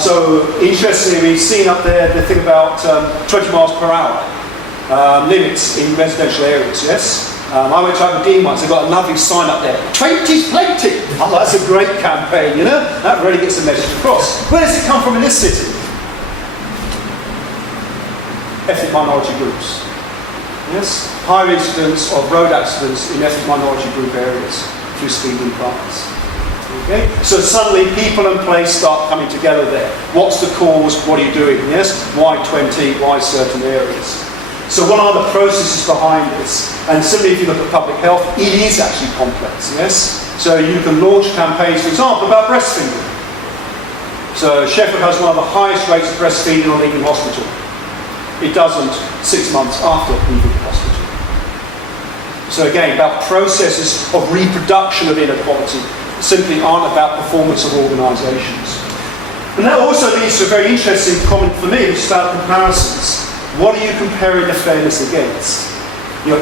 So interestingly, we've seen up there the thing about 20 miles per hour limits in residential areas, yes? I went to Aberdeen once, they've got a lovely sign up there, 20's plenty! Oh, that's a great campaign, That really gets the message across. Where does it come from in this city? Ethnic minority groups. Yes? Higher incidence of road accidents in ethnic minority group areas through speeding cars. Okay? So suddenly people and place start coming together there. What's the cause? What are you doing? Yes? Why 20? Why certain areas? So what are the processes behind this? And similarly, if you look at public health, it is actually complex, yes? So you can launch campaigns, for example, about breastfeeding. So Sheffield has one of the highest rates of breastfeeding on leaving hospital. It doesn't 6 months after leaving hospital. So again, about processes of reproduction of inequality simply aren't about performance of organisations. And that also leads to a very interesting comment for me, which is about comparisons. What are you comparing the fairness against?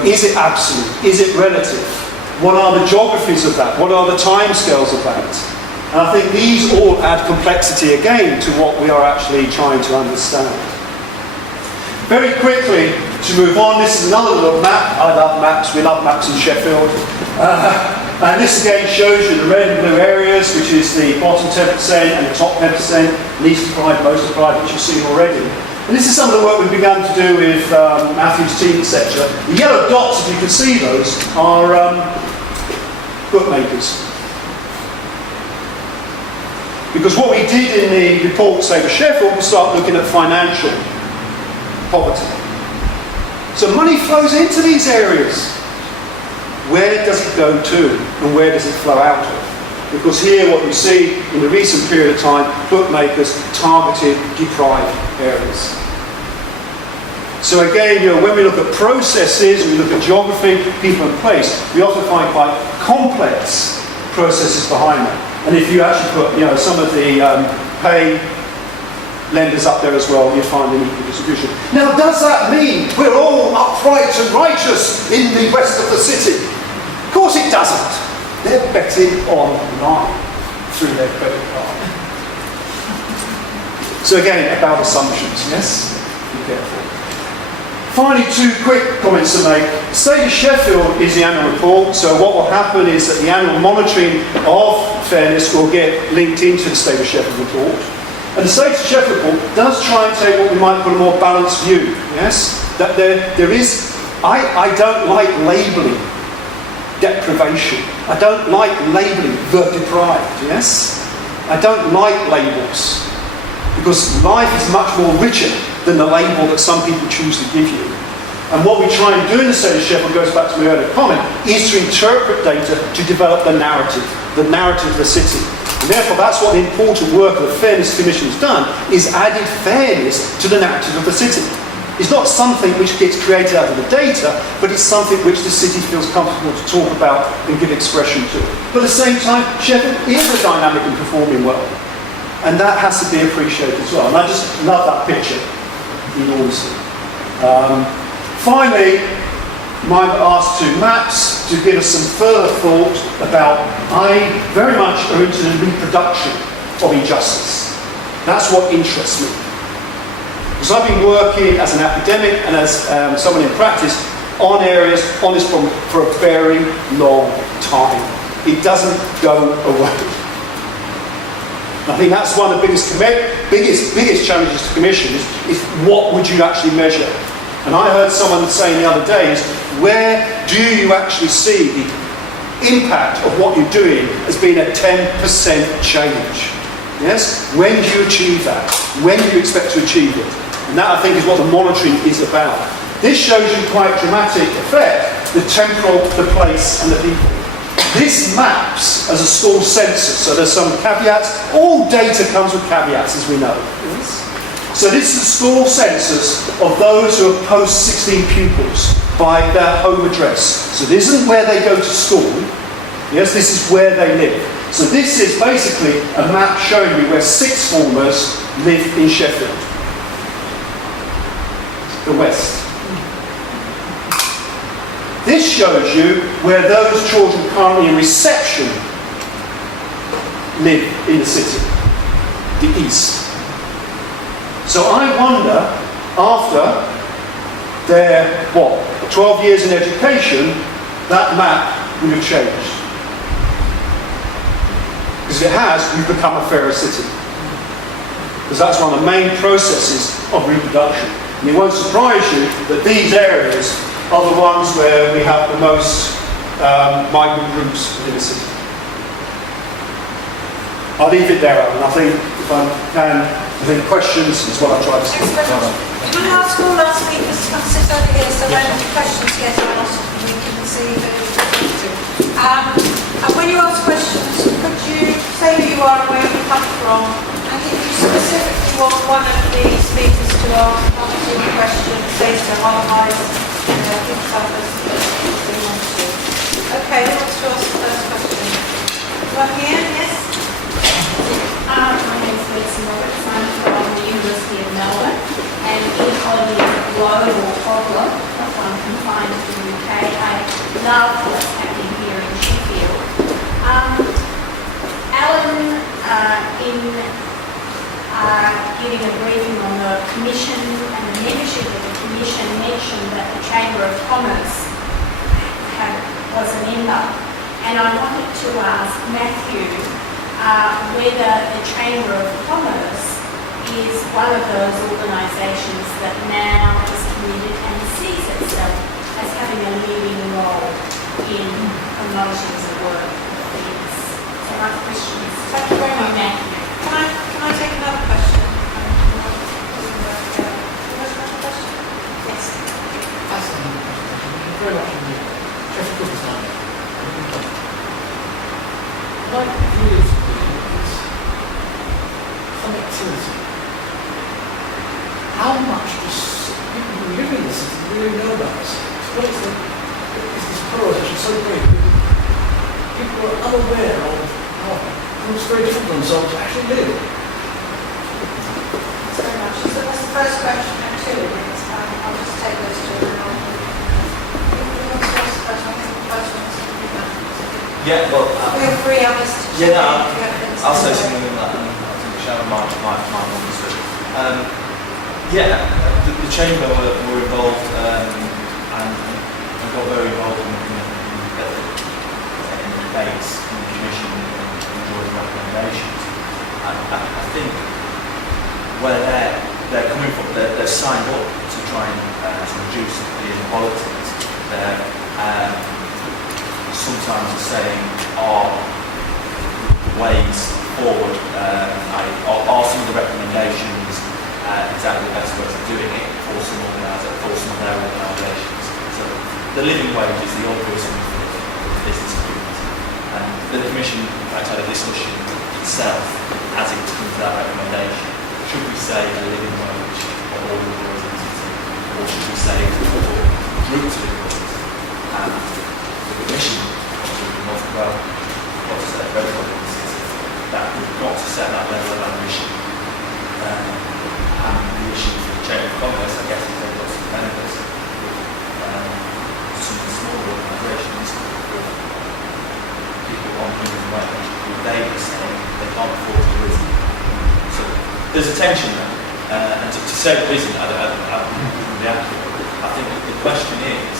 Is it absolute? Is it relative? What are the geographies of that? What are the timescales of that? And I think these all add complexity again to what we are actually trying to understand. Very quickly, to move on, this is another little map. I love maps, we love maps in Sheffield. And this again shows you the red and blue areas, which is the bottom 10% and the top 10%, least applied, most applied, which you've seen already. And this is some of the work we've begun to do with Matthew's team, etc. The yellow dots, if you can see those, are bookmakers. Because what we did in the report, say for Sheffield, we start looking at financial poverty. So money flows into these areas. Where does it go to and where does it flow out of? Because here what we see in the recent period of time, bookmakers targeted deprived areas. So again, when we look at processes, we look at geography, people and place, we often find quite complex processes behind that. And if you actually put, some of the pay lenders up there as well, you'd find an equal distribution. Now, does that mean we're all upright and righteous in the west of the city? Of course it doesn't. They're betting online through their credit card. So again, about assumptions, yes? Be careful. Finally, two quick comments to make. State of Sheffield is the annual report, so what will happen is that the annual monitoring of fairness will get linked into the State of Sheffield report. And the State of Sheffield report does try and take what we might call a more balanced view, yes? That there is, I don't like labelling deprivation. I don't like labelling the deprived, yes? I don't like labels, because life is much more richer than the label that some people choose to give you. And what we try and do in the State of Sheffield, goes back to my earlier comment, is to interpret data to develop the narrative of the city. And therefore, that's what the important work of the Fairness Commission has done, is added fairness to the narrative of the city. It's not something which gets created out of the data, but it's something which the city feels comfortable to talk about and give expression to. But at the same time, Sheffield is a dynamic and performing well. And that has to be appreciated as well. And I just love that picture enormously. Finally, might ask to Maps to give us some further thought about, I very much are into the reproduction of injustice. That's what interests me. Because I've been working as an academic and as someone in practice on areas on this problem for a very long time. It doesn't go away. I think that's one of the biggest challenges to commissions is what would you actually measure? And I heard someone saying the other day is, where do you actually see the impact of what you're doing as being a 10% change? Yes? When do you achieve that? When do you expect to achieve it? And that, I think, is what the monitoring is about. This shows you quite dramatic effect, the temporal, the place, and the people. This maps as a school census, so there's some caveats. All data comes with caveats, as we know. Yes? So this is a school census of those who are post-16 pupils by their home address. So this isn't where they go to school. Yes, this is where they live. So this is basically a map showing you where sixth formers live in Sheffield. The West. This shows you where those children currently in reception live in the city. The East. So I wonder, after their, 12 years in education, that map would have changed. Because if it has, we've become a fairer city. Because that's one of the main processes of reproduction. And it won't surprise you that these areas are the ones where we have the most migrant groups within the city. I'll leave it there, and I think if I can, I think questions is what I tried to say. Can I ask all our speakers to come sit over here so when the questions get asked, we can see who you're talking to. And when you ask questions, could you say who you are and where you come from? And if you specifically want one of the speakers to ask one or two questions, say so, otherwise, give others if they want to. Okay, who wants to ask the first question? One here, yes? My name is Betsy Roberts. I'm from the University of Melbourne, and in on the global problem of confined to the UK, I love what's happening here in Sheffield. Alan, in giving a briefing on the Commission and the membership of the Commission, mentioned that the Chamber of Commerce was a member, and I wanted to ask Matthew whether the Chamber of Commerce is one of those organisations that now is committed and sees itself as having a leading role in promoting the work of these. So my question is, Thank you very much. Matthew. Can I take another question? Yes. Fascinating. Very much indeed. Sheffield Business Line. Like really some activity. How much does people who live in the city really know about the city. To be honest, this polarisation is so great that people are unaware of how it's very difficult for themselves to actually live. Thanks very much. So that's the first question and 2 minutes. I'll just take those 2 and I'll... You want to ask the first one? I think the first one's Yeah, well, we have 3 others to yeah, no, check. I'll say something on that, and I think Sharon might understand. The Chamber were involved and got very involved in the debates in the Commission and drawing recommendations. And I think where they're coming from, they're signed up to try and to reduce the inequalities. They're sometimes saying are the ways forward, are some of the recommendations exactly the best way of doing it for some of their organisations. So the living wage is the obvious one for the business community. And the Commission in fact had a discussion itself as it comes to that recommendation. Should we say a living wage for all the employees in the city, or should we say for groups of employees? And the Commission was, well, what to say for everybody in the city, that we've got to set that level of ambition. And the issue for the Chamber of Commerce, I guess, is they've got some benefits with some of the smaller organisations, with people on minimum wage, who they were saying they can't afford to do it. So there's a tension there. And to say there isn't, I wouldn't be accurate. I think the question is,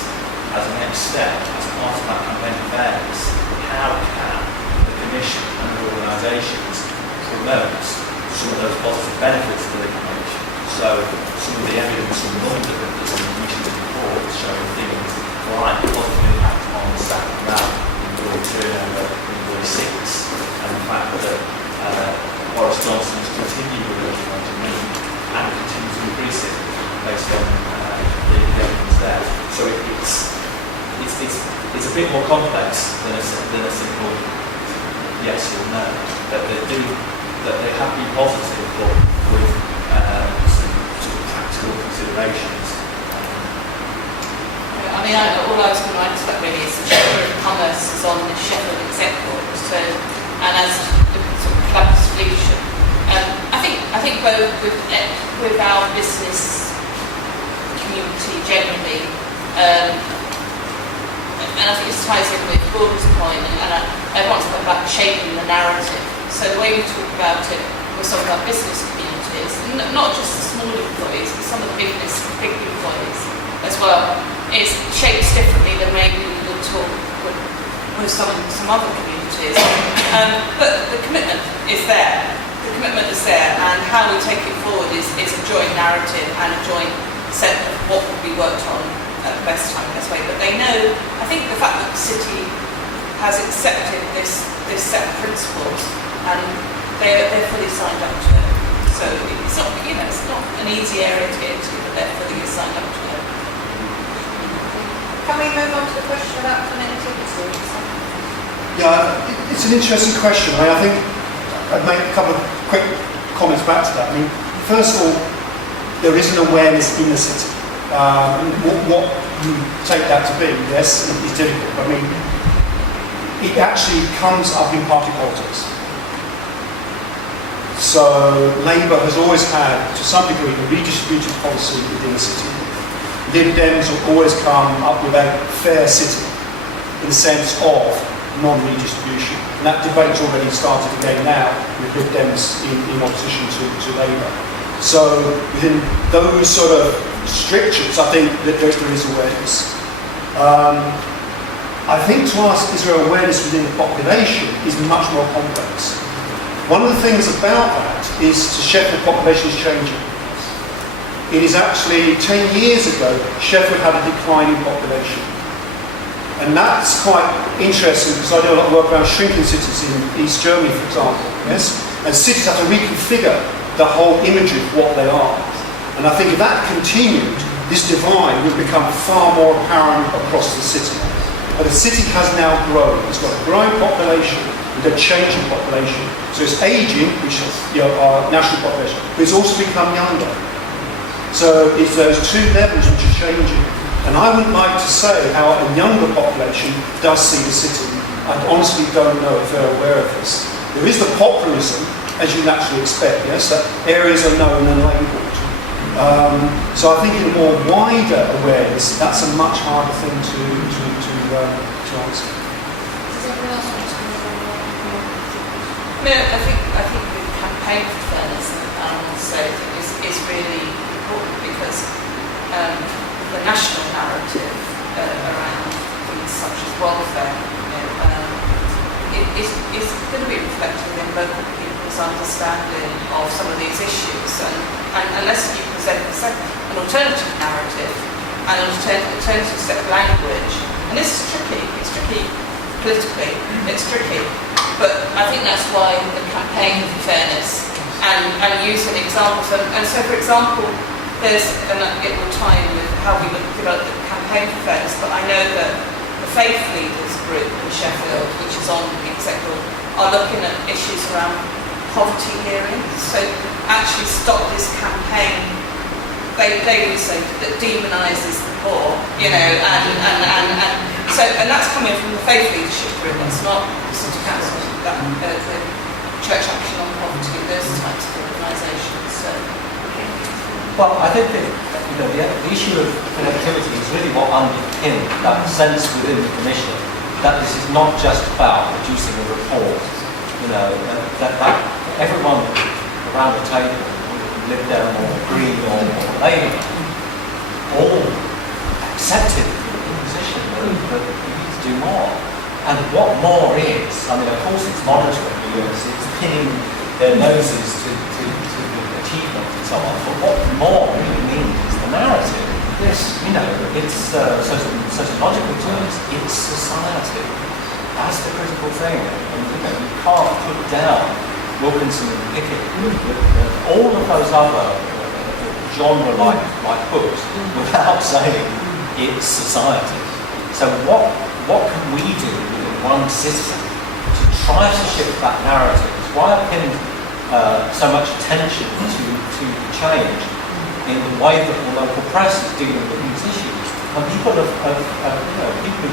as a next step, as part of that campaign of fairness, how can the Commission and the organisations promote some of those positive benefits to the Commission? So some of the evidence from London that there's in the Commission's report showing things like the positive impact on the staff morale, employee turnover, employee sickness, and the fact that Boris Johnson has continued with the and continues to increase it based on the evidence there. So it's a bit more complex than a simple yes or no. That they have been positive, but with some sort of practical considerations. I mean, all I was going to add to that really is the Chamber of Commerce is on the Sheffield Exec Board, so, and as the sort of club's leadership, I think both with our business community generally, and I think this ties in with Gordon's point, and everyone's talking about shaping the narrative. So the way we talk about it with some of our business communities, not just the small employees, but some of the big employees as well, is shaped differently than maybe we would talk with some other communities. But the commitment is there. The commitment is there, and how we take it forward is a joint narrative and a joint set of what will be worked on at the best time, best way. But they know, I think the fact that the city has accepted this set of principles, and they're fully signed up to it. So it's not, it's not an easy area to get into, but they're fully signed up to it. Can we move on to the question about connectivity? Yeah, it's an interesting question. I think I'd make a couple of quick comments back to that. I mean, first of all, there is an awareness in the city. What you take that to be, yes, is difficult. I mean, it actually comes up in party politics. So Labour has always had, to some degree, a redistributive policy within the city. Lib Dems will always come up with a fair city in the sense of non-redistribution. And that debate's already started again now with Lib Dems in opposition to Labour. So within those sort of strictures, I think that there is awareness. I think to ask, is there awareness within the population, is much more complex. One of the things about that is the Sheffield population is changing. It is actually 10 years ago, Sheffield had a decline in population. And that's quite interesting because I do a lot of work around shrinking cities in East Germany, for example. Yes? And cities have to reconfigure the whole imagery of what they are. And I think if that continued, this divide would become far more apparent across the city. But the city has now grown. It's got a growing population with a changing population. So it's aging, which is our national population, but it's also become younger. So it's those two levels which are changing. And I would like to say how a younger population does see the city. I honestly don't know if they're aware of this. There is the populism, as you naturally expect, yes, that areas are known and labelled. So I think in a more wider awareness, that's a much harder thing to answer. Does everyone else want to comment on that? No, I think the campaign for fairness, I want to say, is really important because the national narrative around things such as welfare, is going to be reflected in local people's understanding of some of these issues, and unless you present an alternative narrative and an alternative set of language, and this is tricky. It's tricky politically. It's tricky. But I think that's why the campaign for fairness and using examples. And so, for example, and it will tie in with how we develop the campaign for fairness, but I know that the Faith Leaders group in Sheffield, which is on the executive, are looking at issues around poverty hearings. So actually stop this campaign, they would say, that demonises the poor, and that's coming from the Faith Leadership group. That's not the City Council, the Church Action on Poverty, those types of organisations. So, Well, I think the issue of connectivity is really what underpinned that sense within the Commission that this is not just about producing a report. That everyone around the table, Lib Dem or Green or Labour, all accepted the position that we need to do more. And what more is, of course it's monitoring, it's pinning their noses to achievement and so on, but what more really means is the narrative. Yes, it's sociological terms, it's society. That's the critical thing. And you can't put down Wilkinson and Pickett, all of those other genre-like books without saying it's society. So what can we do within one citizen to try to shift that narrative? Why are paying so much attention to change in the way that the local press is dealing with these issues? And people who've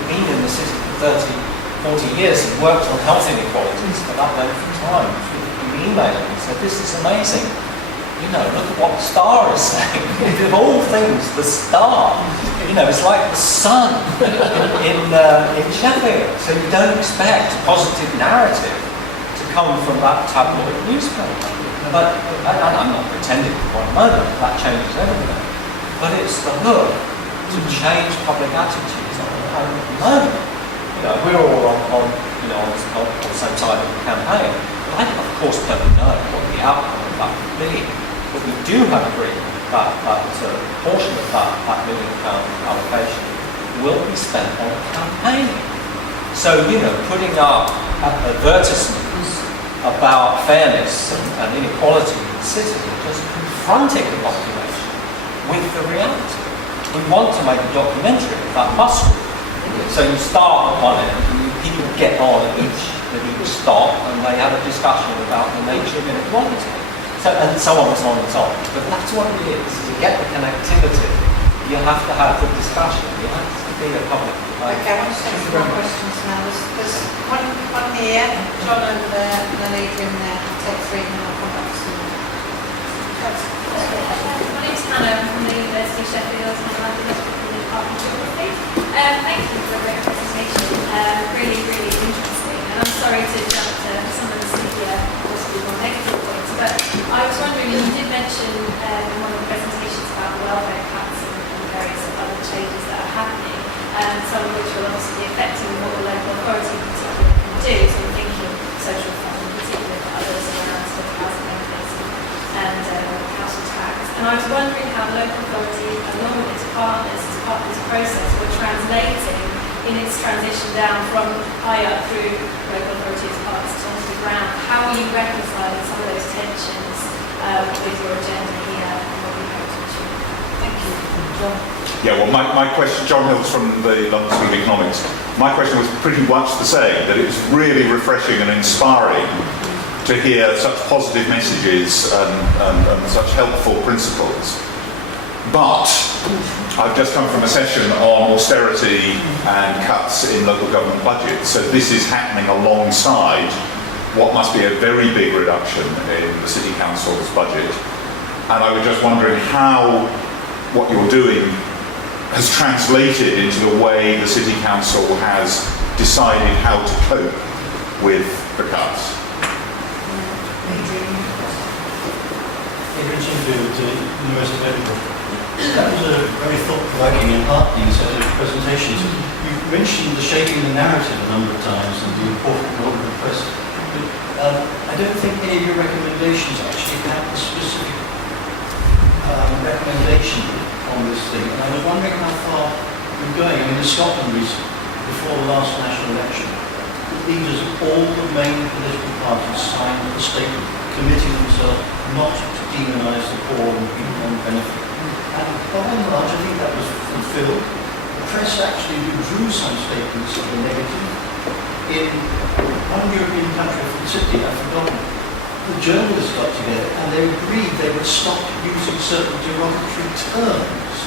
been in the city for 30, 40 years and worked on health inequalities for that length of time, who've emailed me and said, this is amazing. Look at what the Star is saying. Of all things, the Star. It's like the sun in Sheffield. So you don't expect a positive narrative to come from that tabloid newspaper. But I'm not pretending for one moment that changes everything. But it's the hook to change public attitudes at the moment. We're all on the same side of the campaign. But I, of course, don't know what the outcome of that would be. But we do have agreement that portion of that £1 million allocation will be spent on campaigning. So, putting up advertisements about fairness and inequality in the city, just confronting the population with the reality. We want to make a documentary of that bus route. So you start on it, and people get on at each stop, and they have a discussion about the nature of inequality. And so on and so on and so on. But that's what it is. To get the connectivity, you have to have the discussion. You have to be a public debate. Okay, I want to take some more questions now. There's one here, John over there, and then Adrian there. I'll take three and then I'll come back to you. My name's Hannah from the University of Sheffield, and I'm the Department of Geography. Thank you for a great presentation. Really, really interesting. And I'm sorry to jump to some of the possibly more negative points, but I was wondering, you did mention in one of the presentations about welfare cuts and various other changes that are happening, some of which will obviously be affecting what the local authority in particular can do. So I'm thinking social fund in particular, for others around sort of housing benefits and council tax. And I was wondering how the local authority, along with its partners, as part of this process, were translating in its transition down from high up through local authorities parts onto the ground. How are you reconciling some of those tensions with your agenda here and what you hope to achieve? Thank you. John. Yeah, well, my question, John Hills from the London School of Economics, my question was pretty much the same, that it was really refreshing and inspiring to hear such positive messages and such helpful principles. But I've just come from a session on austerity and cuts in local government budgets, so this is happening alongside what must be a very big reduction in the City Council's budget. And I was just wondering how what you're doing has translated into the way the City Council has decided how to cope with the cuts. Adrian Chinfield, University of Edinburgh. That was a very thought-provoking and heartening set of presentations. You mentioned the shaping the narrative a number of times and the important role of the press. But I don't think any of your recommendations actually have a specific recommendation on this thing. And I was wondering how far you're going. I mean, in Scotland recently, before the last national election, the leaders of all the main political parties signed a statement committing themselves not to demonise the poor and people on benefit. And by and large, I think that was fulfilled. The press actually withdrew some statements that were negative. In one European country, from Sydney, I've forgotten, the journalists got together and they agreed they would stop using certain derogatory terms.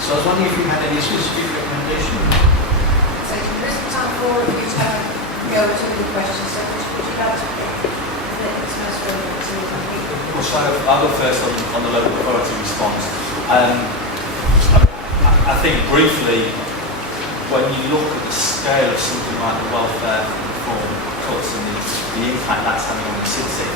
So I was wondering if you had any specific recommendation. So there isn't time for all of you to go to the questions. So would you like to pick the next most relevant to you? Well, I'll go first on the local authority response. I think briefly, when you look at the scale of something like the welfare reform cuts and the impact that's having on the city,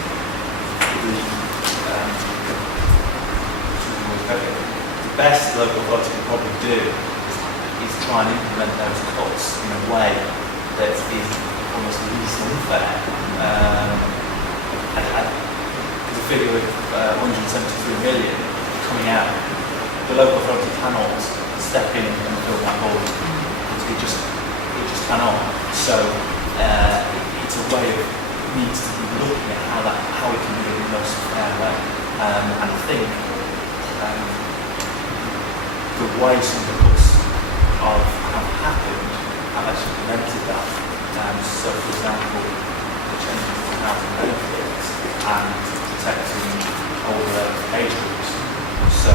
the best the local authority can probably do is try and implement those cuts in a way that is almost least unfair. The figure of 173 million coming out, the local authority cannot step in and fill that hole. It just cannot. So it's a way of needs to be looking at how it can be in the most fair way. And I think the way some of the cuts have happened have actually prevented that. So, for example, the changes to housing benefits and protecting older age groups. So,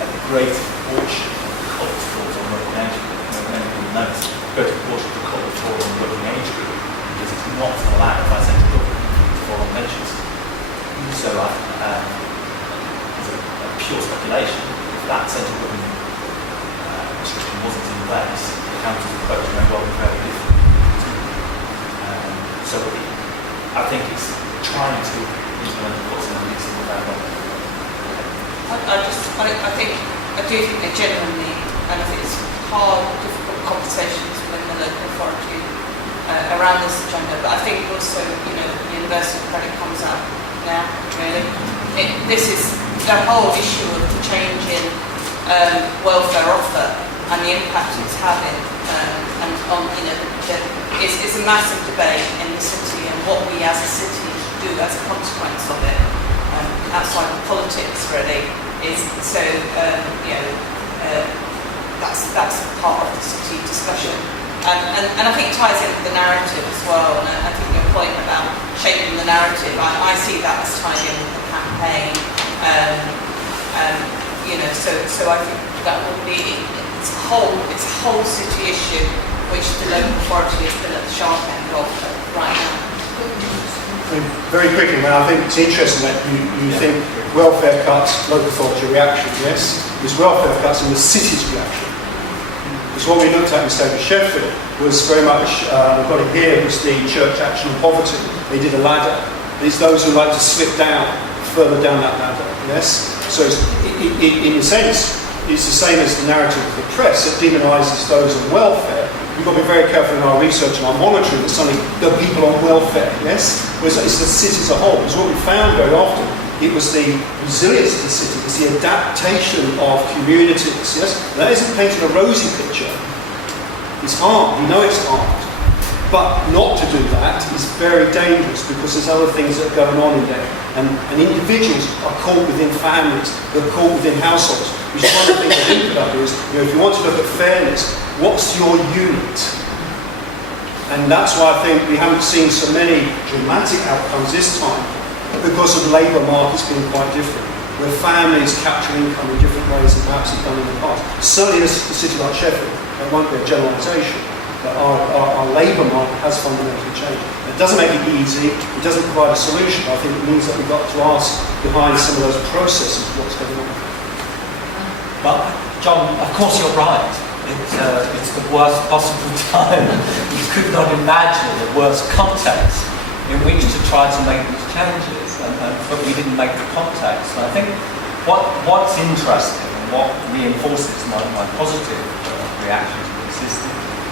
a great portion of the cuts falls on working age group. Everyone knows a great portion of the cut will fall on working age group because it's not allowed by central government to fall on pensions. So, it's a pure speculation. If that central government restriction wasn't in place, the council's approach may well be very different. So I think it's trying to implement what's in the reasonable level. I do think they genuinely, and I think it's hard, difficult conversations within the local authority around this agenda, but I think also, the universal credit comes out now, really. This is the whole issue of the change in welfare offer and the impact it's having, and on, it's a massive debate in the city and what we as a city do as a consequence of it, outside of politics really, is so, that's part of the city discussion. And I think it ties in with the narrative as well, and I think your point about shaping the narrative, I see that as tied in with the campaign, so I think that will be, it's a whole city issue which the local authority is still at the sharp end of right now. Very quickly, I think it's interesting that you think welfare cuts, local authority reaction, yes? There's welfare cuts and the city's reaction. Because what we looked at in the state of Sheffield was very much, we've got it here, was the Church Action on Poverty. They did a ladder. There's those who like to slip down, further down that ladder, yes? So in a sense, it's the same as the narrative of the press that demonises those on welfare. We've got to be very careful in our research and our monitoring that suddenly there are people on welfare, yes? Whereas it's the city as a whole. Because what we found very often, it was the resilience of the city, it's the adaptation of communities, yes? That isn't painting a rosy picture. It's hard, we know it's hard. But not to do that is very dangerous because there's other things that are going on in there. And individuals are caught within families, they're caught within households. Which is one of the things I think about is, if you want to look at fairness, what's your unit? And that's why I think we haven't seen so many dramatic outcomes this time. because of the labour markets being quite different, where families capture income in different ways than perhaps they've done in the past. Certainly in a city like Sheffield, there won't be a generalisation, but our labour market has fundamentally changed. It doesn't make it easy, it doesn't provide a solution, but I think it means that we've got to ask behind some of those processes what's going on. Well, John, of course you're right. It's the worst possible time. You could not imagine a worse context in which to try to make these changes, but we didn't make the context. And I think what's interesting and what reinforces my positive reaction to this is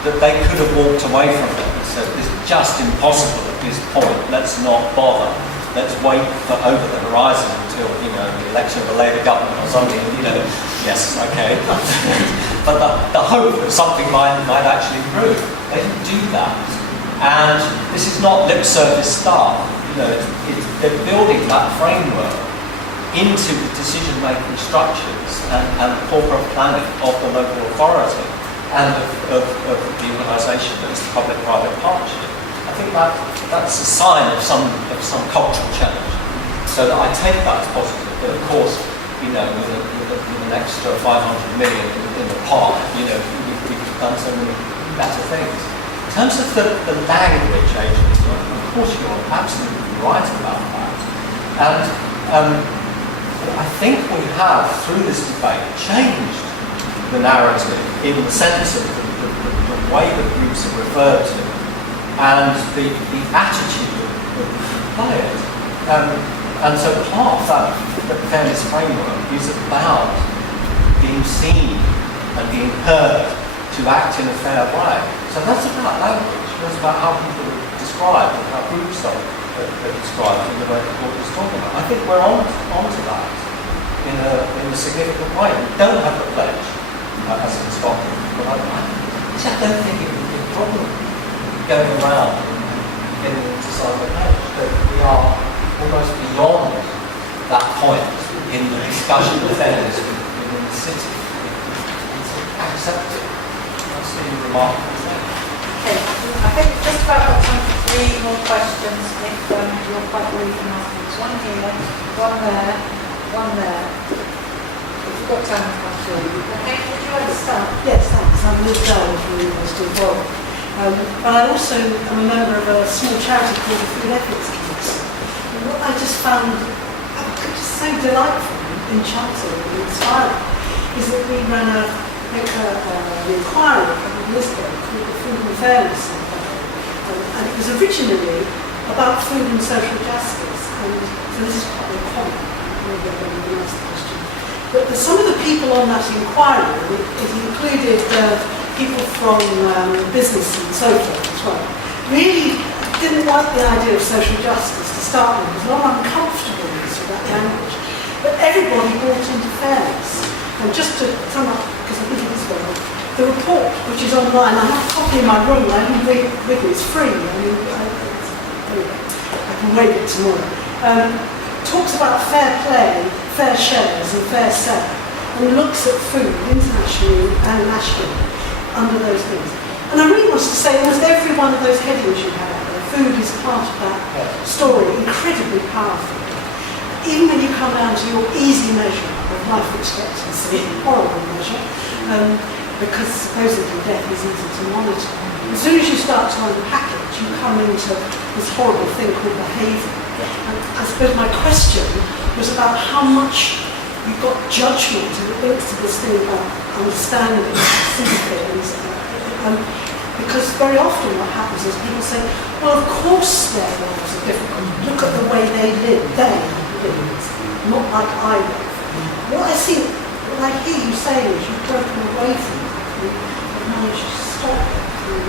that they could have walked away from it and said, this is just impossible at this point, let's not bother. Let's wait for over the horizon until, the election of a Labour government or something, yes, okay. But the hope that something might actually improve. They didn't do that. And this is not lip service stuff. They're building that framework into the decision-making structures and corporate planning of the local authority and of the organisation that is the public-private partnership. I think that's a sign of some cultural change. So that I take that as positive. But of course, with an extra 500 million in the pot, we've done so many better things. In terms of the language agency, of course you're absolutely right about that. And I think we have, through this debate, changed the narrative in the sense of the way that groups are referred to and the attitude of players. And so part of the fairness framework is about being seen and being heard to act in a fair way. So that's about language. That's about how people are described and how groups are described in the way the court is talking about. I think we're onto that in a significant way. We don't have the pledge as in Scotland, but I don't think it would be a problem going around and getting them to sign the pledge. That we are almost beyond that point in the discussion of fairness within the city. It's accepted. That's the remarkable thing. Okay, I think just about got time for 3 more questions if you're quite willing to ask them. One here, one there, one there. If you've got time to come through. Okay, would you like to start? Yes, thanks. I'm Liz Down from the University of Warwick. But I also am a member of a small charity called the Food Ethics Council. And what I just found just so delightful in Chancellor and inspiring is that we ran an inquiry a couple of years ago called the Food and Fairness Inquiry. And it was originally about food and social justice. And so this is quite a comment. Maybe I don't even ask the question. But some of the people on that inquiry, it included people from business and so forth as well, really didn't like the idea of social justice to start with. There was a lot of uncomfortableness with that language. But everybody bought into fairness. And just to sum up, because I think it is well, the report, which is online, I have a copy in my room, I didn't read it with me, it's free. I can read it tomorrow. Talks about fair play, fair shares and fair sale, and looks at food internationally and nationally under those things. And I really want to say almost every one of those headings you have out there, food is part of that story, incredibly powerful. Even when you come down to your easy measure of life expectancy, horrible measure, because supposedly death is easy to monitor. As soon as you start to unpack it, you come into this horrible thing called behaviour. And I suppose my question was about how much you've got judgment, and it links to this thing about understanding, sympathy, because very often what happens is people say, well, of course their lives are difficult. Look at the way they live. They live, not like I live. What I hear you saying is you've broken away from that. You've managed to stop it through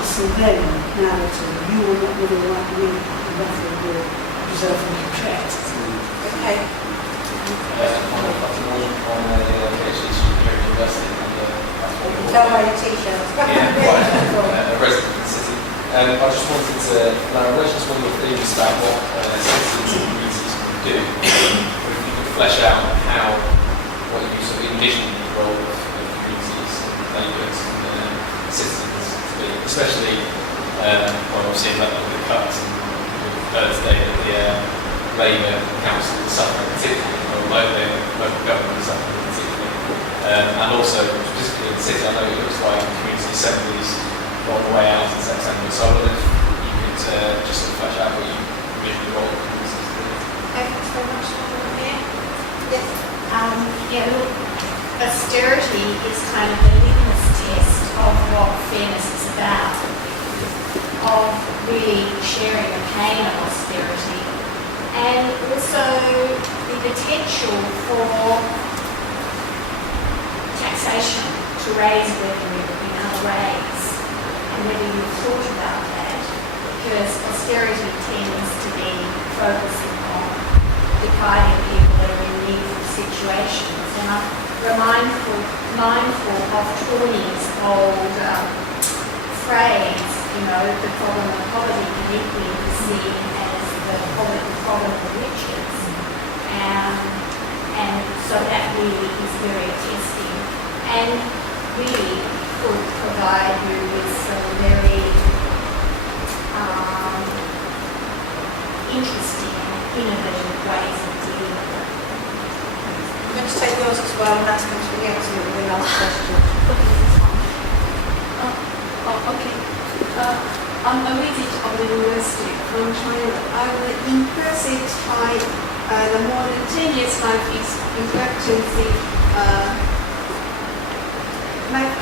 us and them narrative. You are not living like me, and therefore you're preserving your traits. Okay. Tell by your t-shirt. A resident of the city. I just wanted to know, I just wanted your theories about what citizens and communities can do. If you could flesh out what you sort of envision the role of communities, neighbours and citizens to be, especially when we've seen that with the cuts and with today that the Labour council is suffering particularly, or local government is suffering particularly. And also, specifically in the city, I know it looks like community assemblies are on the way out in September, so I wonder if you could just sort of flesh out what you envision the role of communities to do. Thanks very much. Yes. Yeah, look, austerity is kind of a litmus test of what fairness is about, of really sharing the pain of austerity, and also the potential for taxation to raise revenue in other ways, and whether you've thought about that, because austerity tends to be focusing on depriving people that are in needful situations. And I'm mindful of Tawny's old phrase, you know, the problem of poverty can equally be seen as the problem of riches. And so that really is very attesting and really could provide you with some very interesting and innovative ways of dealing with it. I'm going to take yours as well and ask them to be absolutely the last question. Okay. On a visit of the university from China, I was impressed by the more than 10 years life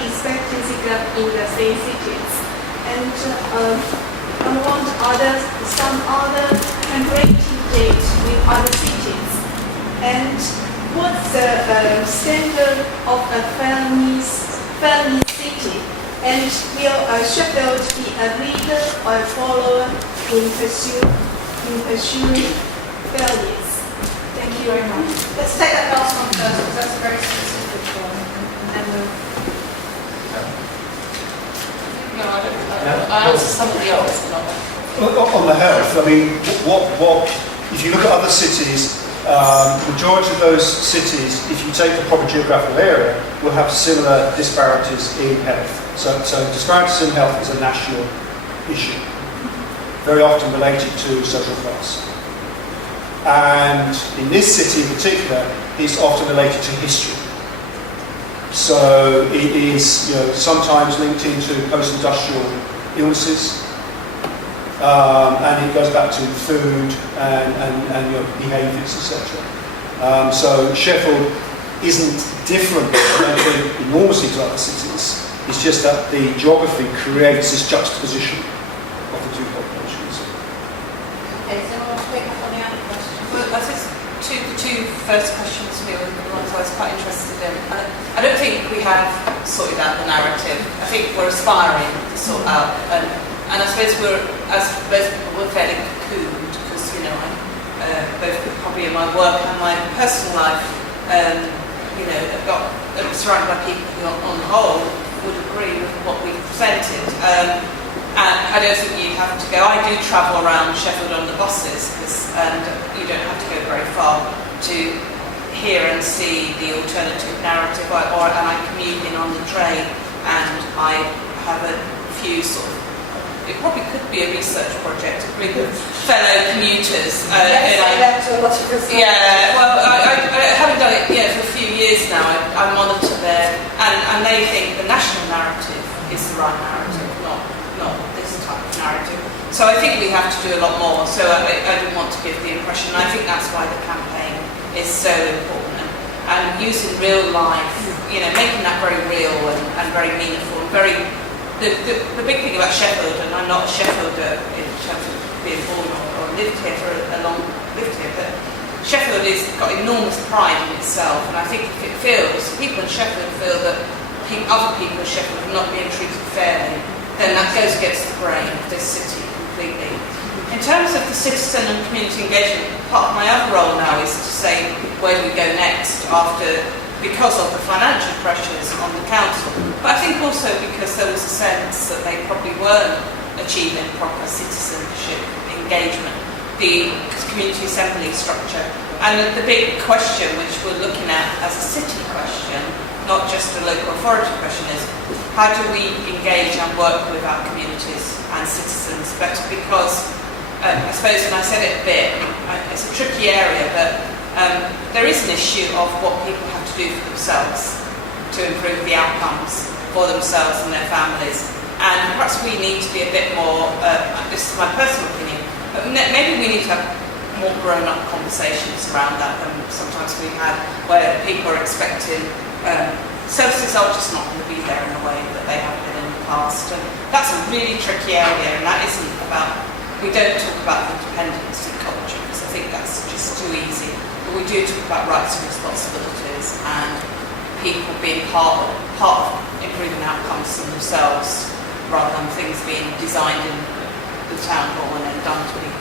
expectancy gap in the same cities. And I want some other comparative data with other cities. And what's the standard of a family city? And will Sheffield be a leader or a follower in pursuing values? Thank you very much. Let's take that last one first, because that's a very specific one, and then we'll... No, I answer somebody else. On the health, I mean, if you look at other cities, majority of those cities, if you take the proper geographical area, will have similar disparities in health. So disparities in health is a national issue, very often related to social class. And in this city in particular, it's often related to history. So it is, sometimes linked into post-industrial illnesses, and it goes back to food and your behaviours, etc. So Sheffield isn't different enormously to other cities. It's just that the geography creates this juxtaposition of the two populations. Okay, so I want to pick up on the other question. Well, I think the two first questions here were the ones I was quite interested in. I don't think we have sorted out the narrative. I think we're aspiring to sort out, and I suppose we're fairly cocooned because, I both probably in my work and my personal life, I'm surrounded by people who, on the whole, would agree with what we've presented. And I don't think you have to go. I do travel around Sheffield on the buses, and you don't have to go very far to hear and see the alternative narrative. And I commute in on the train, and I have a few sort of. It probably could be a research project with fellow commuters. Yeah, well, I haven't done it for a few years now. I monitor there, and they think the national narrative is the right narrative, not this type of narrative. So I think we have to do a lot more. So I didn't want to give the impression. And I think that's why the campaign is so important, and using real life, making that very real and very meaningful, and very. The big thing about Sheffield, and I'm not a Sheffielder in terms of being born or lived here but Sheffield has got enormous pride in itself, and I think if people in Sheffield feel that other people in Sheffield are not being treated fairly, then that goes against the grain of this city completely. In terms of the citizen and community engagement, part of my other role now is to say where do we go next because of the financial pressures on the council, but I think also because there was a sense that they probably weren't achieving proper citizenship engagement, the community assembly structure. And the big question which we're looking at as a city question, not just a local authority question, is how do we engage and work with our communities and citizens better? Because I suppose, and I said it a bit, it's a tricky tricky area, but there is an issue of what people have to do for themselves to improve the outcomes for themselves and their families. And perhaps we need to be a bit more, this is my personal opinion, but maybe we need to have more grown-up conversations around that than sometimes we've had, where people are expecting services are just not going to be there in the way that they have been in the past. And that's a really tricky area, and that isn't about, we don't talk about the dependency culture, because I think that's just too easy. But we do talk about rights and responsibilities and people being part of improving outcomes for themselves, rather than things being designed in the town hall and then done to people.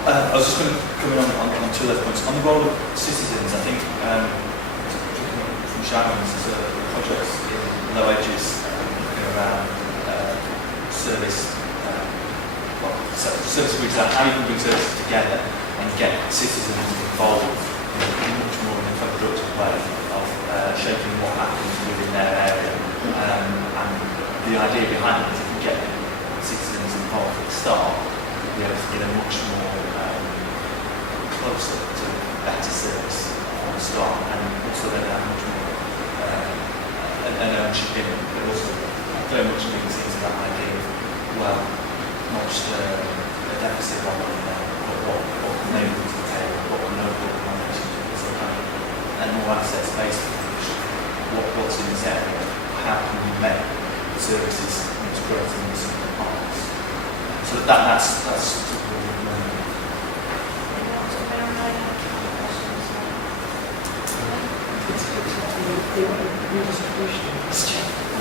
I was just going to come in on two other points. On the role of citizens, I think, from Sharon's, there's a project in Low Edges looking around service groups, how you can bring services together and get citizens involved in much more in a productive way of shaping what happens within their area. And the idea behind it is if you get citizens involved at the start, you'll be able to get a much more closer to better service on the start, and also then have much more an ownership in it, but also very much links into that idea of, well, not just a deficit one way there, but what can they bring to the table, what can local organisations do, so kind of, and more assets-based approach, what's in this area, how can we make services integrate into some of the parts. So that's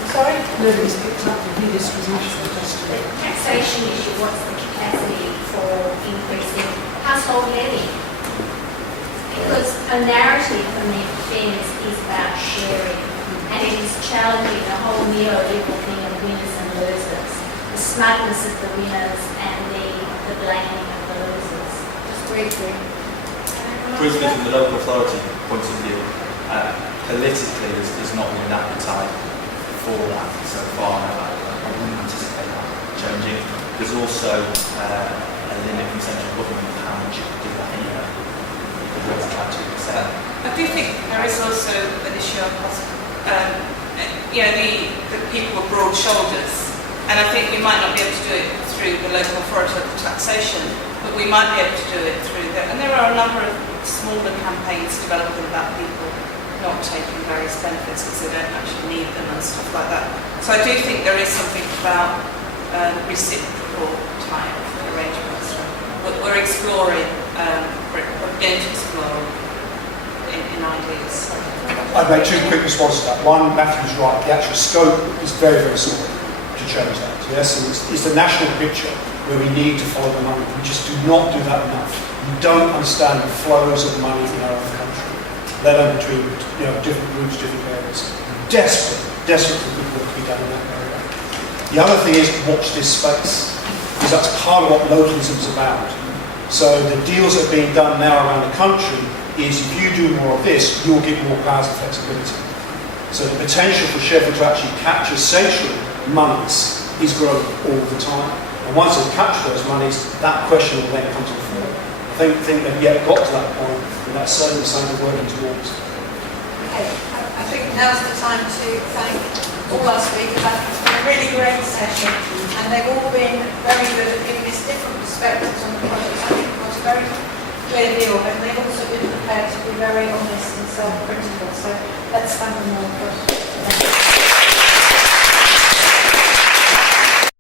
Sorry? Nobody's picked up the redistribution question. The taxation issue, what's the capacity for increasing household levy? Because a narrative for me, fairness, is about sharing, and it is challenging the whole neoliberal thing of winners and losers, the smugness of the winners and the blaming of the losers. Just briefly. Briefly, from the local authority point of view, politically there's not been an appetite for that so far. I wouldn't anticipate that changing. There's also a limit from central government of how much you can do that in the rate of about 2%. I do think there is also an issue of the people with broad shoulders, and I think we might not be able to do it through the local authority of taxation, but we might be able to do it through and there are a number of smaller campaigns developing about people not taking various benefits because they don't actually need them and stuff like that. So I do think there is something about reciprocal type arrangements. We're exploring, we're going to explore in ideas. I'd make two quick responses to that. One, Matthew's right, the actual scope is very, very small to change that. Yes, and it's the national picture where we need to follow the money. We just do not do that enough. We don't understand the flows of money in our own country, let alone between different groups, different areas. Desperate for good work to be done in that area. The other thing is watch this space, because that's part of what localism is about. So the deals that are being done now around the country is if you do more of this, you'll get more powers and flexibility. So the potential for Sheffield to actually capture central monies is growing all the time. And once they capture those monies, that question will then come to the fore. I think they've yet got to that point, and that's certainly something we're working towards. Okay, I think now's the time to thank all our speakers. I think it's been a really great session, and they've all been very good at giving us different perspectives on the project. I think it was a very clear view of it, and they've also been prepared to be very honest and self-critical. So let's thank them all for that.